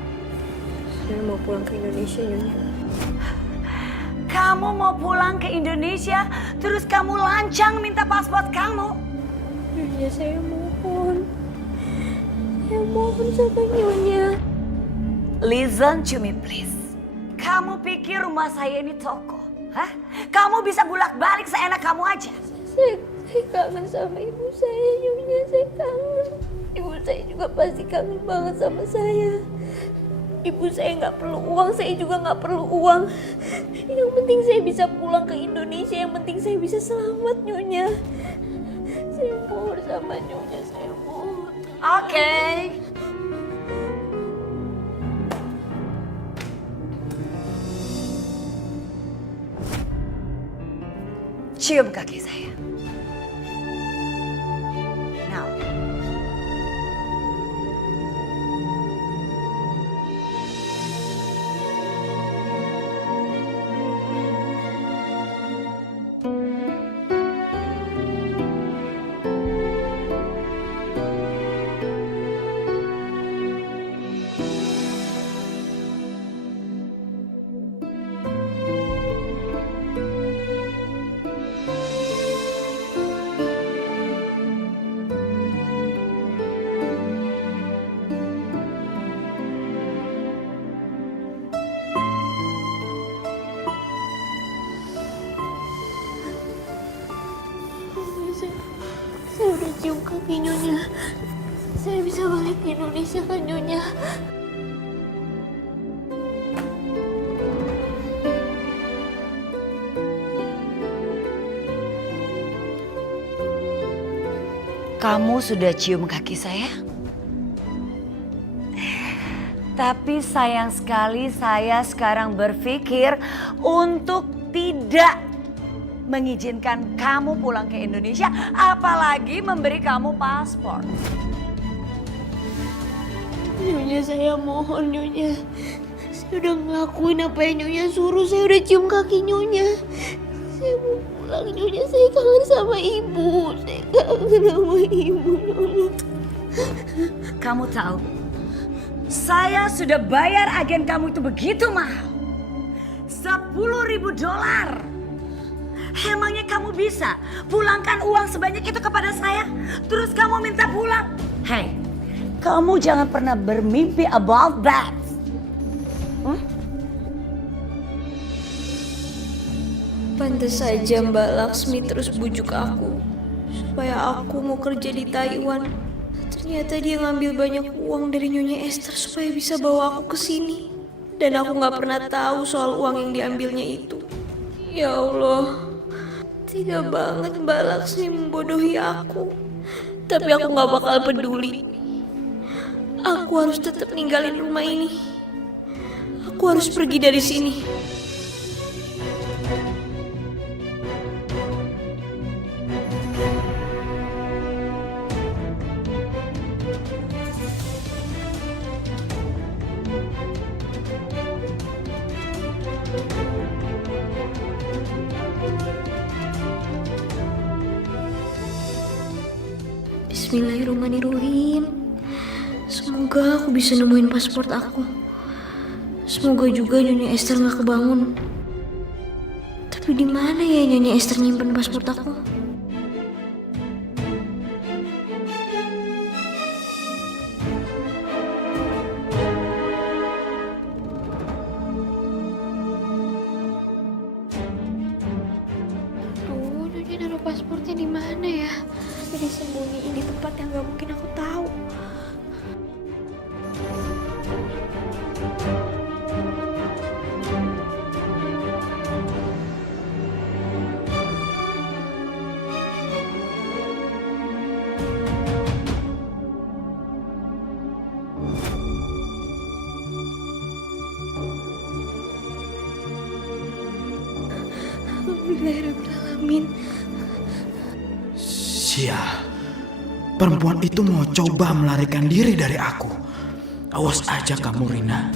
Saya mau pulang ke Indonesia, Nyonya. Kamu mau pulang ke Indonesia, terus kamu lancang minta paspor kamu? Nyonya, saya mohon. Saya mohon sama Nyonya. Listen to me please. Kamu pikir rumah saya ini toko? Hah? Kamu bisa bolak-balik seenak kamu aja. Saya kangen sama ibu saya, Nyonya. Saya kangen. Ibu saya juga pasti kangen banget sama saya. Ibu saya nggak perlu uang, saya juga nggak perlu uang. Yang penting saya bisa pulang ke Indonesia, yang penting saya bisa selamat, Nyonya. Saya mohon sama Nyonya, saya mohon. Oke. Cium kaki saya. Now. cium kaki Nyonya. Saya bisa balik ke Indonesia kan Nyonya? Kamu sudah cium kaki saya? Tapi sayang sekali saya sekarang berpikir untuk tidak mengizinkan kamu pulang ke Indonesia, apalagi memberi kamu paspor. Nyonya, saya mohon Nyonya. Saya udah ngelakuin apa yang Nyonya suruh. Saya udah cium kaki Nyonya. Saya mau pulang Nyonya. Saya kangen sama ibu. Saya kangen sama ibu Nyonya. Kamu tahu, saya sudah bayar agen kamu itu begitu mahal. $10.000. Emangnya kamu bisa pulangkan uang sebanyak itu kepada saya? Terus kamu minta pulang? Hei, kamu jangan pernah bermimpi about that. Pantes saja Mbak Laksmi terus bujuk aku supaya aku mau kerja di Taiwan. Ternyata dia ngambil banyak uang dari Nyonya Esther supaya bisa bawa aku ke sini. Dan aku nggak pernah tahu soal uang yang diambilnya itu. Ya Allah, tega banget Mbak Laksmi membodohi aku. Tapi aku nggak bakal peduli. Aku harus tetap ninggalin rumah ini. Aku harus pergi dari sini. Bismillahirrahmanirrahim. Semoga aku bisa nemuin paspor aku. Semoga juga Nyonya Esther nggak kebangun. Tapi di mana ya Nyonya Esther nyimpen paspor aku? Aduh, Nyonya naruh paspornya di mana ya? Jadi sembunyiin di tempat yang nggak mungkin aku tahu. Alhamdulillahirrahmanirrahim. Sial, perempuan itu mau coba melarikan diri dari aku. Awas aja kamu, Rina.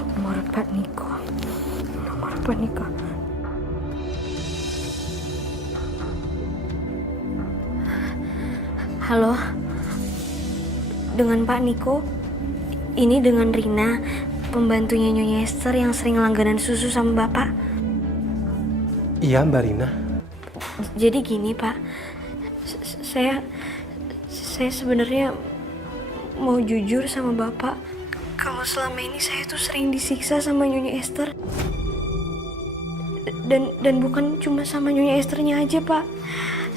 Nomor Pak Niko. Halo, dengan Pak Niko. Ini dengan Rina, pembantunya Nyonya Esther yang sering langganan susu sama Bapak. Iya, Mbak Rina. Jadi gini Pak, saya sebenarnya mau jujur sama Bapak. Kalau selama ini saya tuh sering disiksa sama Nyonya Esther. Dan bukan cuma sama Nyonya Esthernya aja Pak.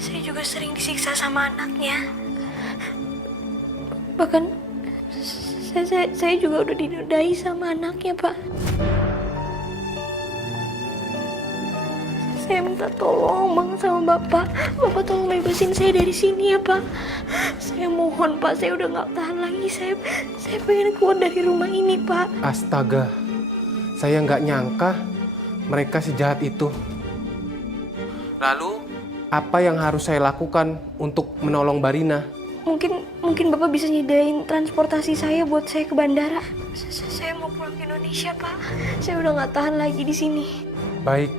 Saya juga sering disiksa sama anaknya. Bahkan saya juga udah dinodai sama anaknya Pak. Saya minta tolong banget sama Bapak. Bapak tolong bebasin saya dari sini ya Pak. Saya mohon Pak, saya udah gak tahan lagi. Saya pengen keluar dari rumah ini Pak. Astaga, saya nggak nyangka mereka sejahat itu. Lalu, apa yang harus saya lakukan untuk menolong Mbak Rina? Mungkin Bapak bisa nyediain transportasi saya buat saya ke bandara. Saya mau pulang ke Indonesia Pak. Saya udah gak tahan lagi di sini. Baik,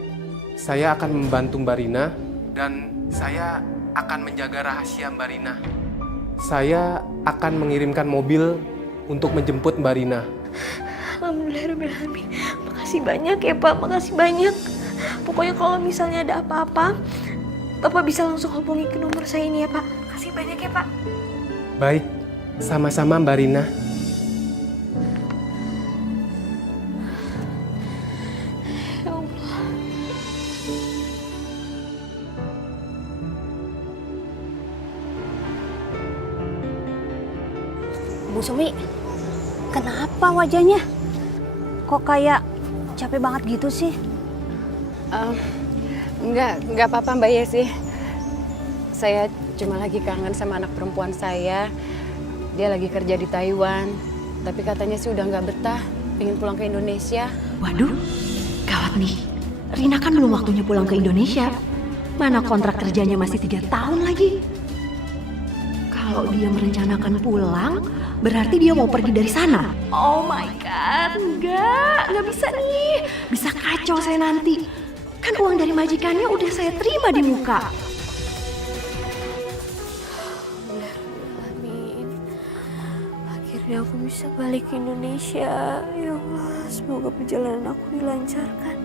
saya akan membantu Mbak Rina dan saya akan menjaga rahasia Mbak Rina. Saya akan mengirimkan mobil untuk menjemput Mbak Rina. Alhamdulillahirrahmanirrahim. Makasih banyak ya Pak, makasih banyak. Pokoknya kalau misalnya ada apa-apa, Bapak bisa langsung hubungi ke nomor saya ini ya Pak. Makasih banyak ya Pak. Baik, sama-sama Mbak Rina. Ya Allah. Bu Sumi, kenapa wajahnya? Kok kayak capek banget gitu sih? Enggak apa-apa Mbak Yesi. Saya cuma lagi kangen sama anak perempuan saya. Dia lagi kerja di Taiwan. Tapi katanya sih udah nggak betah, pengen pulang ke Indonesia. Waduh, gawat nih. Rina kan belum waktunya pulang ke Indonesia. Mana kontrak kerjanya masih 3 tahun lagi. Kalau dia merencanakan pulang, berarti dia mau pergi dari sana. Oh my God, nggak bisa nih. Bisa kacau saya nanti. Kan uang dari majikannya udah saya terima di muka. Amin. Akhirnya aku bisa balik ke Indonesia. Ya Allah, semoga perjalanan aku dilancarkan.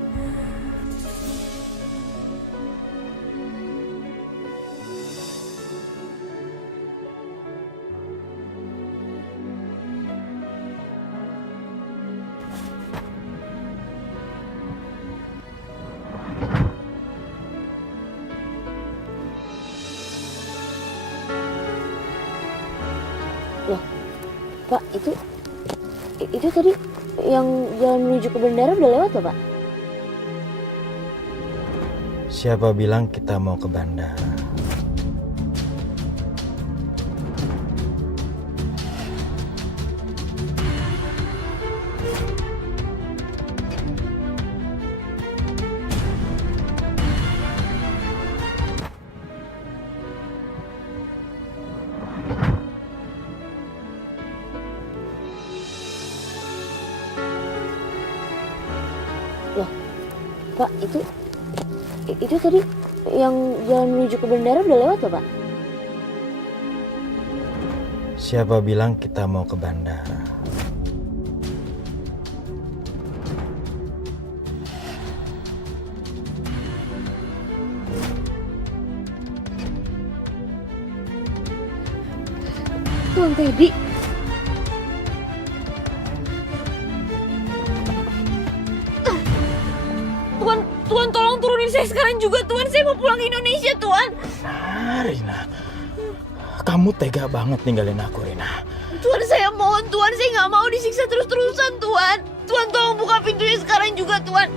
Pak, itu tadi yang jalan menuju ke bandara udah lewat loh Pak? Siapa bilang kita mau ke bandara? Pak, itu tadi yang jalan menuju ke bandara udah lewat loh Pak? Siapa bilang kita mau ke bandara? Tuan Teddy. Tuan tolong turunin saya sekarang juga Tuan. Saya mau pulang ke Indonesia Tuan. Rina, kamu tega banget ninggalin aku Rina. Tuan saya mohon Tuan, saya nggak mau disiksa terus-terusan Tuan. Tuan tolong buka pintunya sekarang juga Tuan.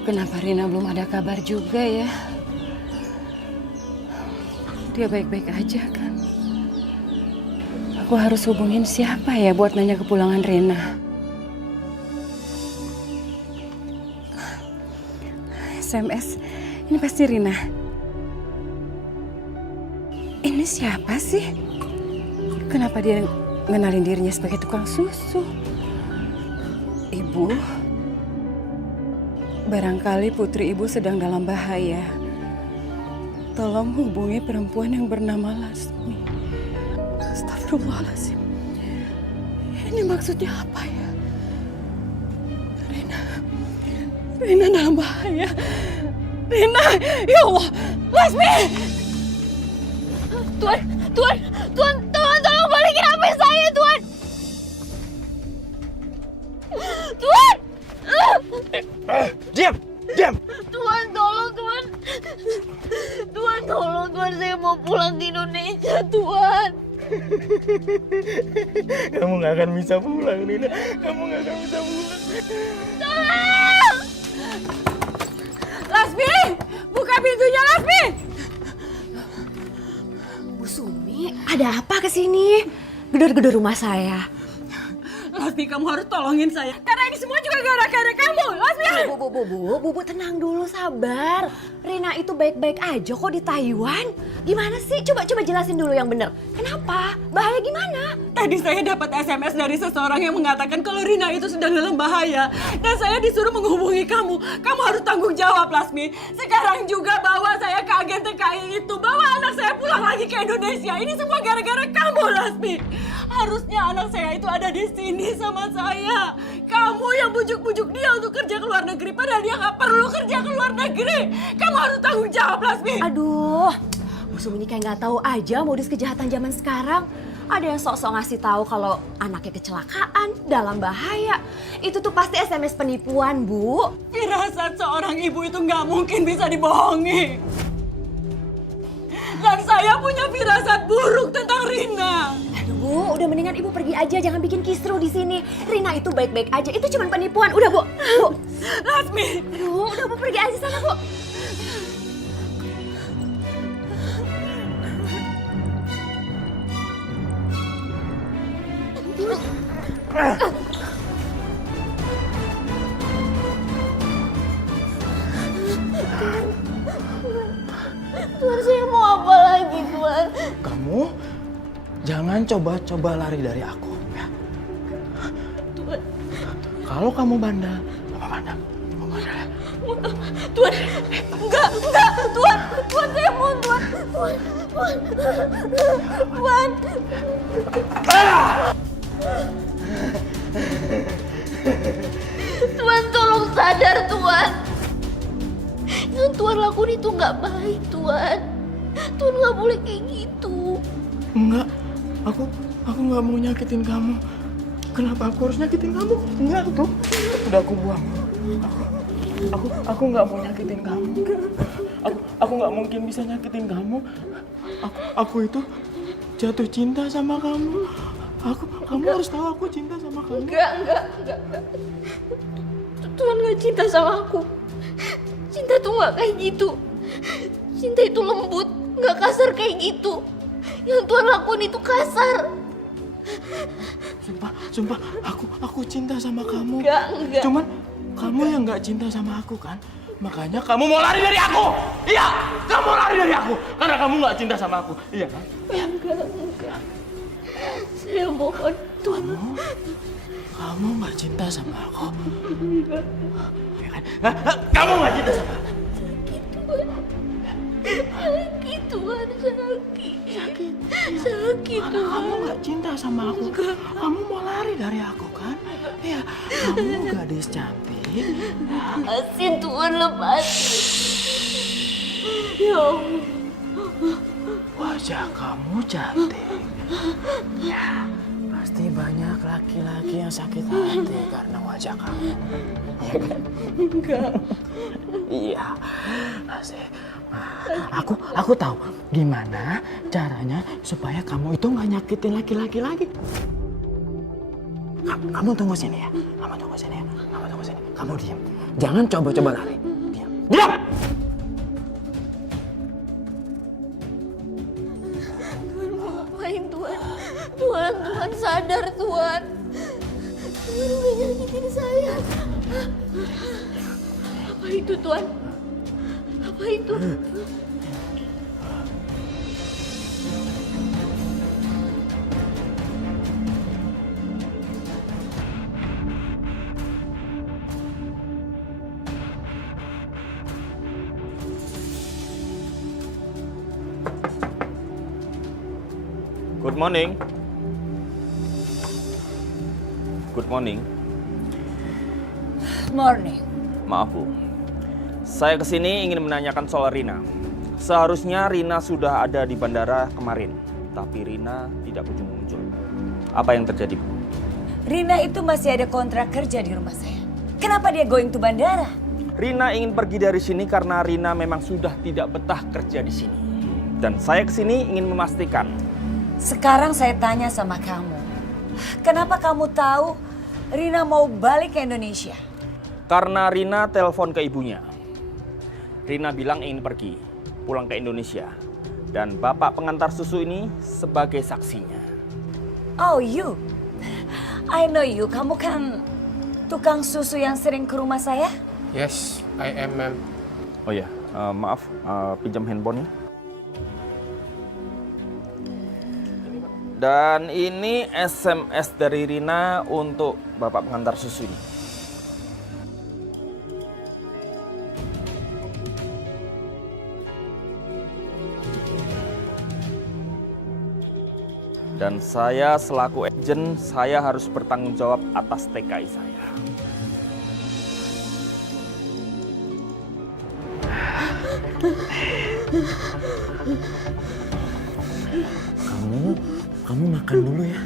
Kenapa Rina belum ada kabar juga ya? Dia baik-baik aja kan? Aku harus hubungin siapa ya buat nanya kepulangan Rina? SMS, ini pasti Rina. Ini siapa sih? Kenapa dia ngenalin dirinya sebagai tukang susu? Ibu? Barangkali putri ibu sedang dalam bahaya. Tolong hubungi perempuan yang bernama Lasmi. Astagfirullahaladzim. Ini maksudnya apa ya? Rina dalam bahaya. Rina, ya Allah, Lasmi! Tuan, tolong balikin HP saya, Tuan! Tuan! Diam! Tuan, tolong, Tuan! Tuan, tolong, Tuan, saya mau pulang ke Indonesia, Tuan! Kamu gak akan bisa pulang, Rina. Kamu gak akan bisa pulang. Tolong! Lasmi! Buka pintunya, Lasmi! Bu Sumi, ada apa kesini? Gedor-gedor rumah saya. Lasmi, kamu harus tolongin saya. Karena ini semua juga gara-gara kamu, Lasmi. Bu, tenang dulu, sabar. Rina itu baik-baik aja kok di Taiwan. Gimana sih? Coba jelasin dulu yang bener. Kenapa? Bahaya gimana? Tadi saya dapat SMS dari seseorang yang mengatakan kalau Rina itu sedang dalam bahaya. Dan saya disuruh menghubungi kamu. Kamu harus tanggung jawab, Lasmi. Sekarang juga bawa saya ke agen TKI itu. Bawa anak saya pulang lagi ke Indonesia. Ini semua gara-gara kamu, Lasmi. Harusnya anak saya itu ada di sini sama saya. Kamu yang bujuk-bujuk dia untuk kerja ke luar negeri. Padahal dia nggak perlu kerja ke luar negeri. Kamu harus tanggung jawab, Lasmi. Aduh, Bu Sumi kayak nggak tahu aja modus kejahatan zaman sekarang. Ada yang sok-sok ngasih tahu kalau anaknya kecelakaan, dalam bahaya. Itu tuh pasti SMS penipuan, Bu. Firasat seorang ibu itu nggak mungkin bisa dibohongi. Dan saya punya firasat buruk tentang Rina. Aduh, Bu, udah mendingan Ibu pergi aja, jangan bikin kisru di sini. Rina itu baik-baik aja, itu cuma penipuan. Udah, Bu. Bu. Lasmi. Aduh, udah Bu pergi aja sana, Bu. Tuan, saya mau apa lagi, Tuan? Kamu jangan coba-coba lari dari aku, ya. Tuan. Kalau kamu bandel, apa bandel? Kamu bandel ya? Tuan, enggak, Tuan, saya mau, Tuan. Tuan, tolong sadar, Tuan. Yang Tuan lakuin itu nggak baik, Tuan. Tuan nggak boleh kayak gitu. Enggak, aku nggak mau nyakitin kamu. Kenapa aku harus nyakitin kamu? Enggak tuh, udah aku buang. Aku nggak mau nyakitin kamu. Aku nggak mungkin bisa nyakitin kamu. Aku itu jatuh cinta sama kamu. Kamu harus tahu aku cinta sama kamu. Enggak. Tuan nggak cinta sama aku. Cinta tuh nggak kayak gitu. Cinta itu lembut, nggak kasar kayak gitu. Yang Tuan lakuin itu kasar. Sumpah, aku cinta sama kamu. Enggak. Cuman kamu yang nggak cinta sama aku kan? Makanya kamu mau lari dari aku. Iya, kamu lari dari aku karena kamu nggak cinta sama aku. Iya kan? Enggak. Saya mohon, Tuan. Kamu nggak cinta sama aku. Iya kan? Kamu nggak cinta sama aku. Sakit, Tuan. Sakit, Karena kamu nggak cinta sama aku. Kamu mau lari dari aku kan? Iya, kamu gadis cantik. Lepasin, Tuan, lepasin. Ya Allah. Wajah kamu cantik. Ya, pasti banyak laki-laki yang sakit hati karena wajah kamu. Iya kan? Enggak. Iya, pasti. Aku tahu gimana caranya supaya kamu itu nggak nyakitin laki-laki lagi. Kamu tunggu sini ya. Kamu tunggu sini. Kamu diam. Jangan coba-coba lari. Diam. Ngapain, Tuan? Tuan sadar, Tuan. Tuan udah nyakitin saya. Apa itu, Tuan? Apa itu? Good morning. Good morning. Morning. Maaf Bu, saya kesini ingin menanyakan soal Rina. Seharusnya Rina sudah ada di bandara kemarin, tapi Rina tidak kunjung muncul. Apa yang terjadi Bu? Rina itu masih ada kontrak kerja di rumah saya. Kenapa dia going to bandara? Rina ingin pergi dari sini karena Rina memang sudah tidak betah kerja di sini. Dan saya kesini ingin memastikan. Sekarang saya tanya sama kamu. Kenapa kamu tahu Rina mau balik ke Indonesia? Karena Rina telepon ke ibunya. Rina bilang ingin pergi, pulang ke Indonesia. Dan bapak pengantar susu ini sebagai saksinya. Oh, you. I know you. Kamu kan tukang susu yang sering ke rumah saya? Yes, I am, ma'am. Oh ya, maaf, pinjam handphonenya. Dan ini SMS dari Rina untuk Bapak pengantar susu ini. Dan saya selaku agen, saya harus bertanggung jawab atas TKI saya. Kamu makan dulu ya.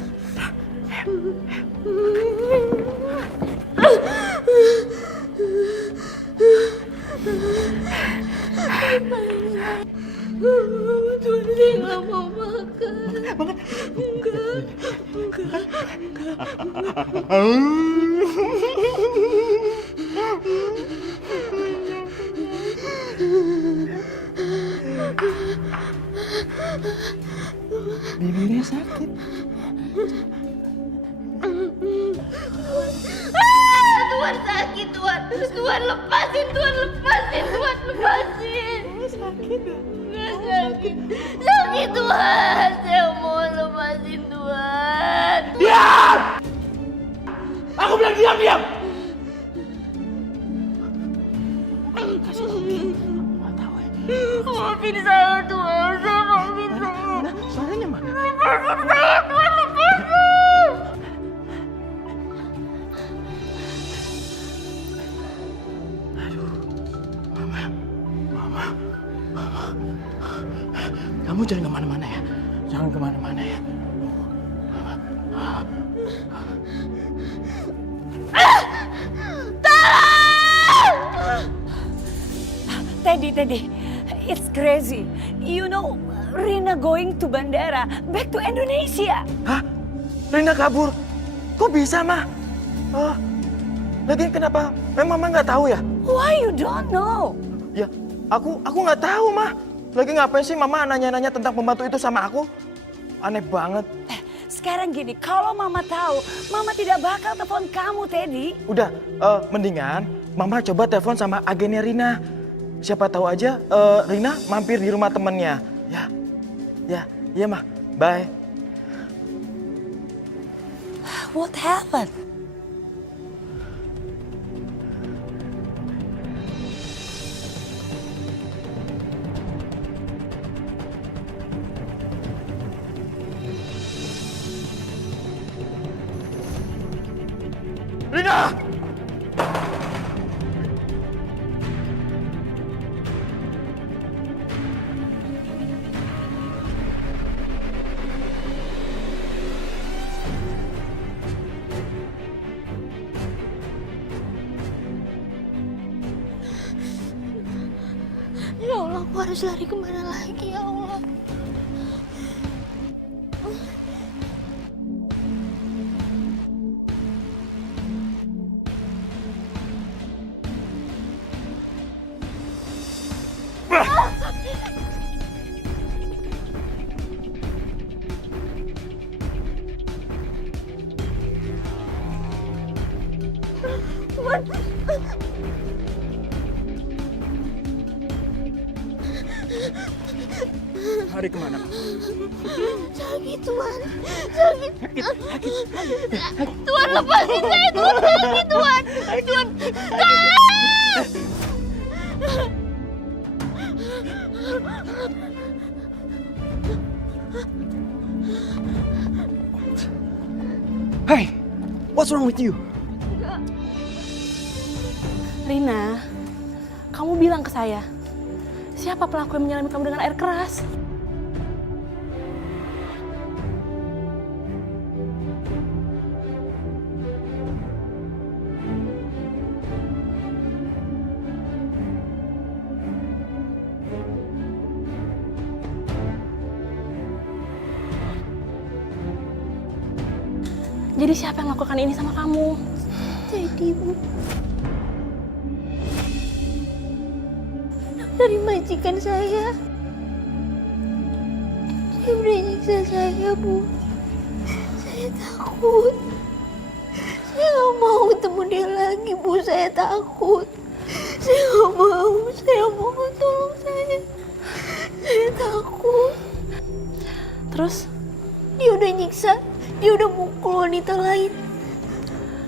Tuhan, saya nggak mau makan. Bibirnya sakit. Tuhan sakit, Tuhan. Tuhan lepasin, Tuhan lepasin, Tuhan lepasin. Sakit ya? Nggak sakit. Sakit, Tuhan. Saya mau lepasin, Tuhan. Diam! Aku bilang diam! Kasih tau Ki. Nggak tahu ya. Maafin saya, Tuhan. Saya maafin saya. Suaranya mana? Lepasin saya, Tuhan. Lepasin. Kamu jangan kemana-mana ya. Jangan kemana-mana ya. Teddy, it's crazy. You know, Rina going to bandara, back to Indonesia. Hah? Rina kabur? Kok bisa, Ma? Oh, lagian kenapa? Memang Mama nggak tahu ya? Why you don't know? Ya, aku nggak tahu, Ma. Lagi ngapain sih Mama nanya-nanya tentang pembantu itu sama aku? Aneh banget. Sekarang gini, kalau Mama tahu, Mama tidak bakal telepon kamu, Teddy. Udah, mendingan Mama coba telepon sama agennya Rina. Siapa tahu aja Rina mampir di rumah temennya. Ya, Ma. Bye. What happened? Rina! Ya Allah, aku harus lari kemana lagi, ya Allah. Hari kemana? Sakit, Tuhan. Sakit. Tuhan, lepasin saya, Tuhan. Sakit, Tuhan. Tuhan. Hey, what's wrong with you? Rina, kamu bilang ke saya, siapa pelaku yang menyelami kamu dengan air keras? Jadi siapa yang melakukan ini sama kamu? Jadi, Bu. Dari majikan saya. Dia udah nyiksa saya, Bu. Saya takut. Saya nggak mau ketemu dia lagi, Bu. Saya takut. Saya nggak mau. Saya mohon tolong saya. Saya takut. Terus? Dia udah nyiksa. Dia udah mukul wanita lain.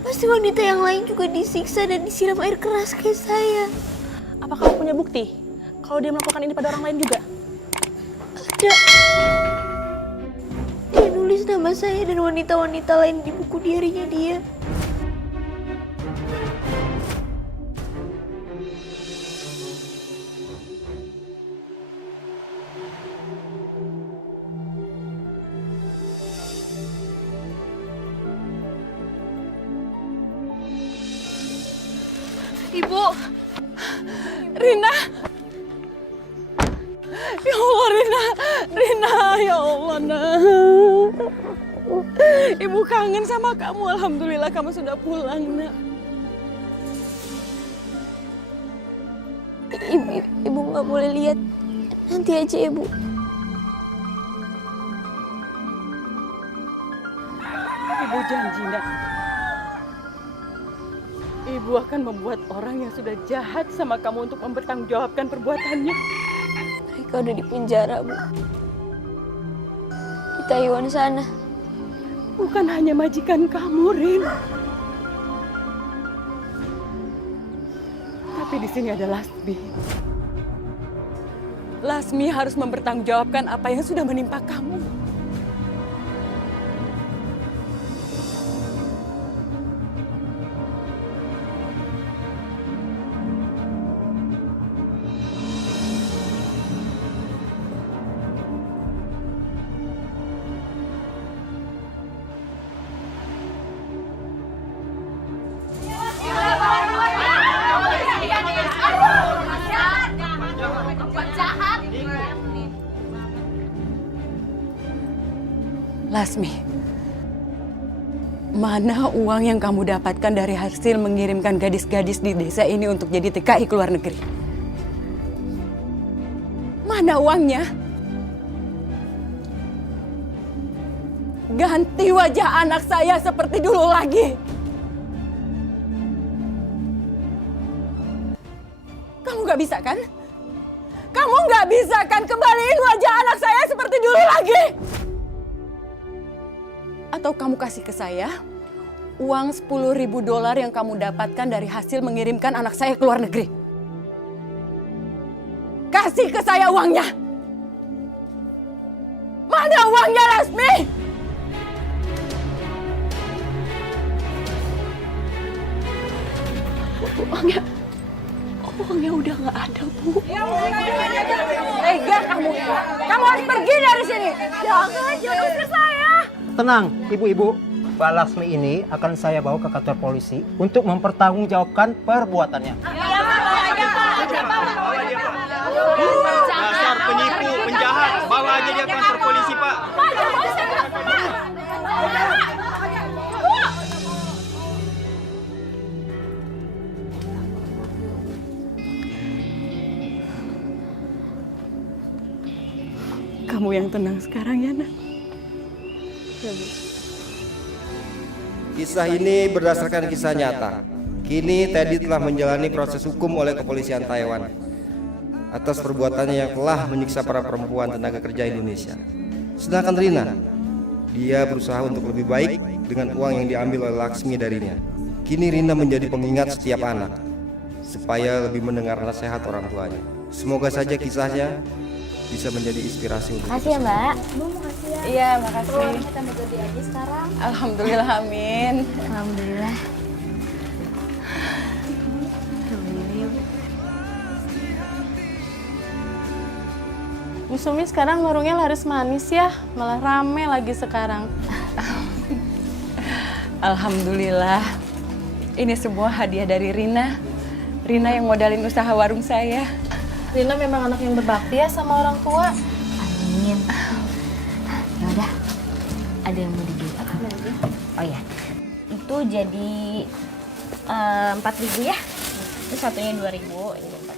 Pasti wanita yang lain juga disiksa dan disiram air keras kayak saya. Apa kamu punya bukti kalau dia melakukan ini pada orang lain juga? Ada. Dia nulis nama saya dan wanita-wanita lain di buku diarinya dia. Ibu, Rina. Ya Allah, Rina, ya Allah, nak. Ibu kangen sama kamu. Alhamdulillah kamu sudah pulang, nak. Ibu nggak boleh lihat. Nanti aja ya, Bu. Ibu janji, nak. Ibu akan membuat orang yang sudah jahat sama kamu untuk mempertanggungjawabkan perbuatannya. Mereka udah di penjara, Bu. Di Taiwan sana. Bukan hanya majikan kamu, Rin. Tapi di sini ada Lasmi. Lasmi harus mempertanggungjawabkan apa yang sudah menimpa kamu. Lasmi, mana uang yang kamu dapatkan dari hasil mengirimkan gadis-gadis di desa ini untuk jadi TKI ke luar negeri? Mana uangnya? Ganti wajah anak saya seperti dulu lagi. Kamu gak bisa kan? Kamu gak bisa kan kembaliin wajah anak saya seperti dulu lagi? Atau kamu kasih ke saya uang $10.000 yang kamu dapatkan dari hasil mengirimkan anak saya ke luar negeri. Kasih ke saya uangnya. Mana uangnya, Lasmi? Uangnya udah nggak ada, Bu. Tega kamu. Kamu harus pergi dari sini. Jangan usir saya. Tenang, ibu-ibu. Mbak Lasmi ini akan saya bawa ke kantor polisi untuk mempertanggungjawabkan perbuatannya. Dasar penipu, penjahat. Bawa aja dia ke kantor polisi, Pak. Kamu yang tenang sekarang ya, nak. Kisah ini berdasarkan kisah nyata. Kini Teddy telah menjalani proses hukum oleh kepolisian Taiwan atas perbuatannya yang telah menyiksa para perempuan tenaga kerja Indonesia. Sedangkan Rina, dia berusaha untuk lebih baik dengan uang yang diambil oleh Laksmi darinya. Kini Rina menjadi pengingat setiap anak supaya lebih mendengar nasihat orang tuanya. Semoga saja kisahnya bisa menjadi inspirasi untuk Makasih ya, Mbak. Bu, makasih ya. Iya, makasih. Kita mau jadi aja sekarang. Alhamdulillah, amin. Alhamdulillah. Bu Sumi sekarang warungnya laris manis ya, malah rame lagi sekarang. Alhamdulillah. Ini semua hadiah dari Rina. Rina yang modalin usaha warung saya. Rina memang anak yang berbakti ya sama orang tua. Amin. Ya udah. Ada yang mau dijual. Oh ya. Itu jadi 4.000 ya. Itu satunya 2.000, ini 4.000.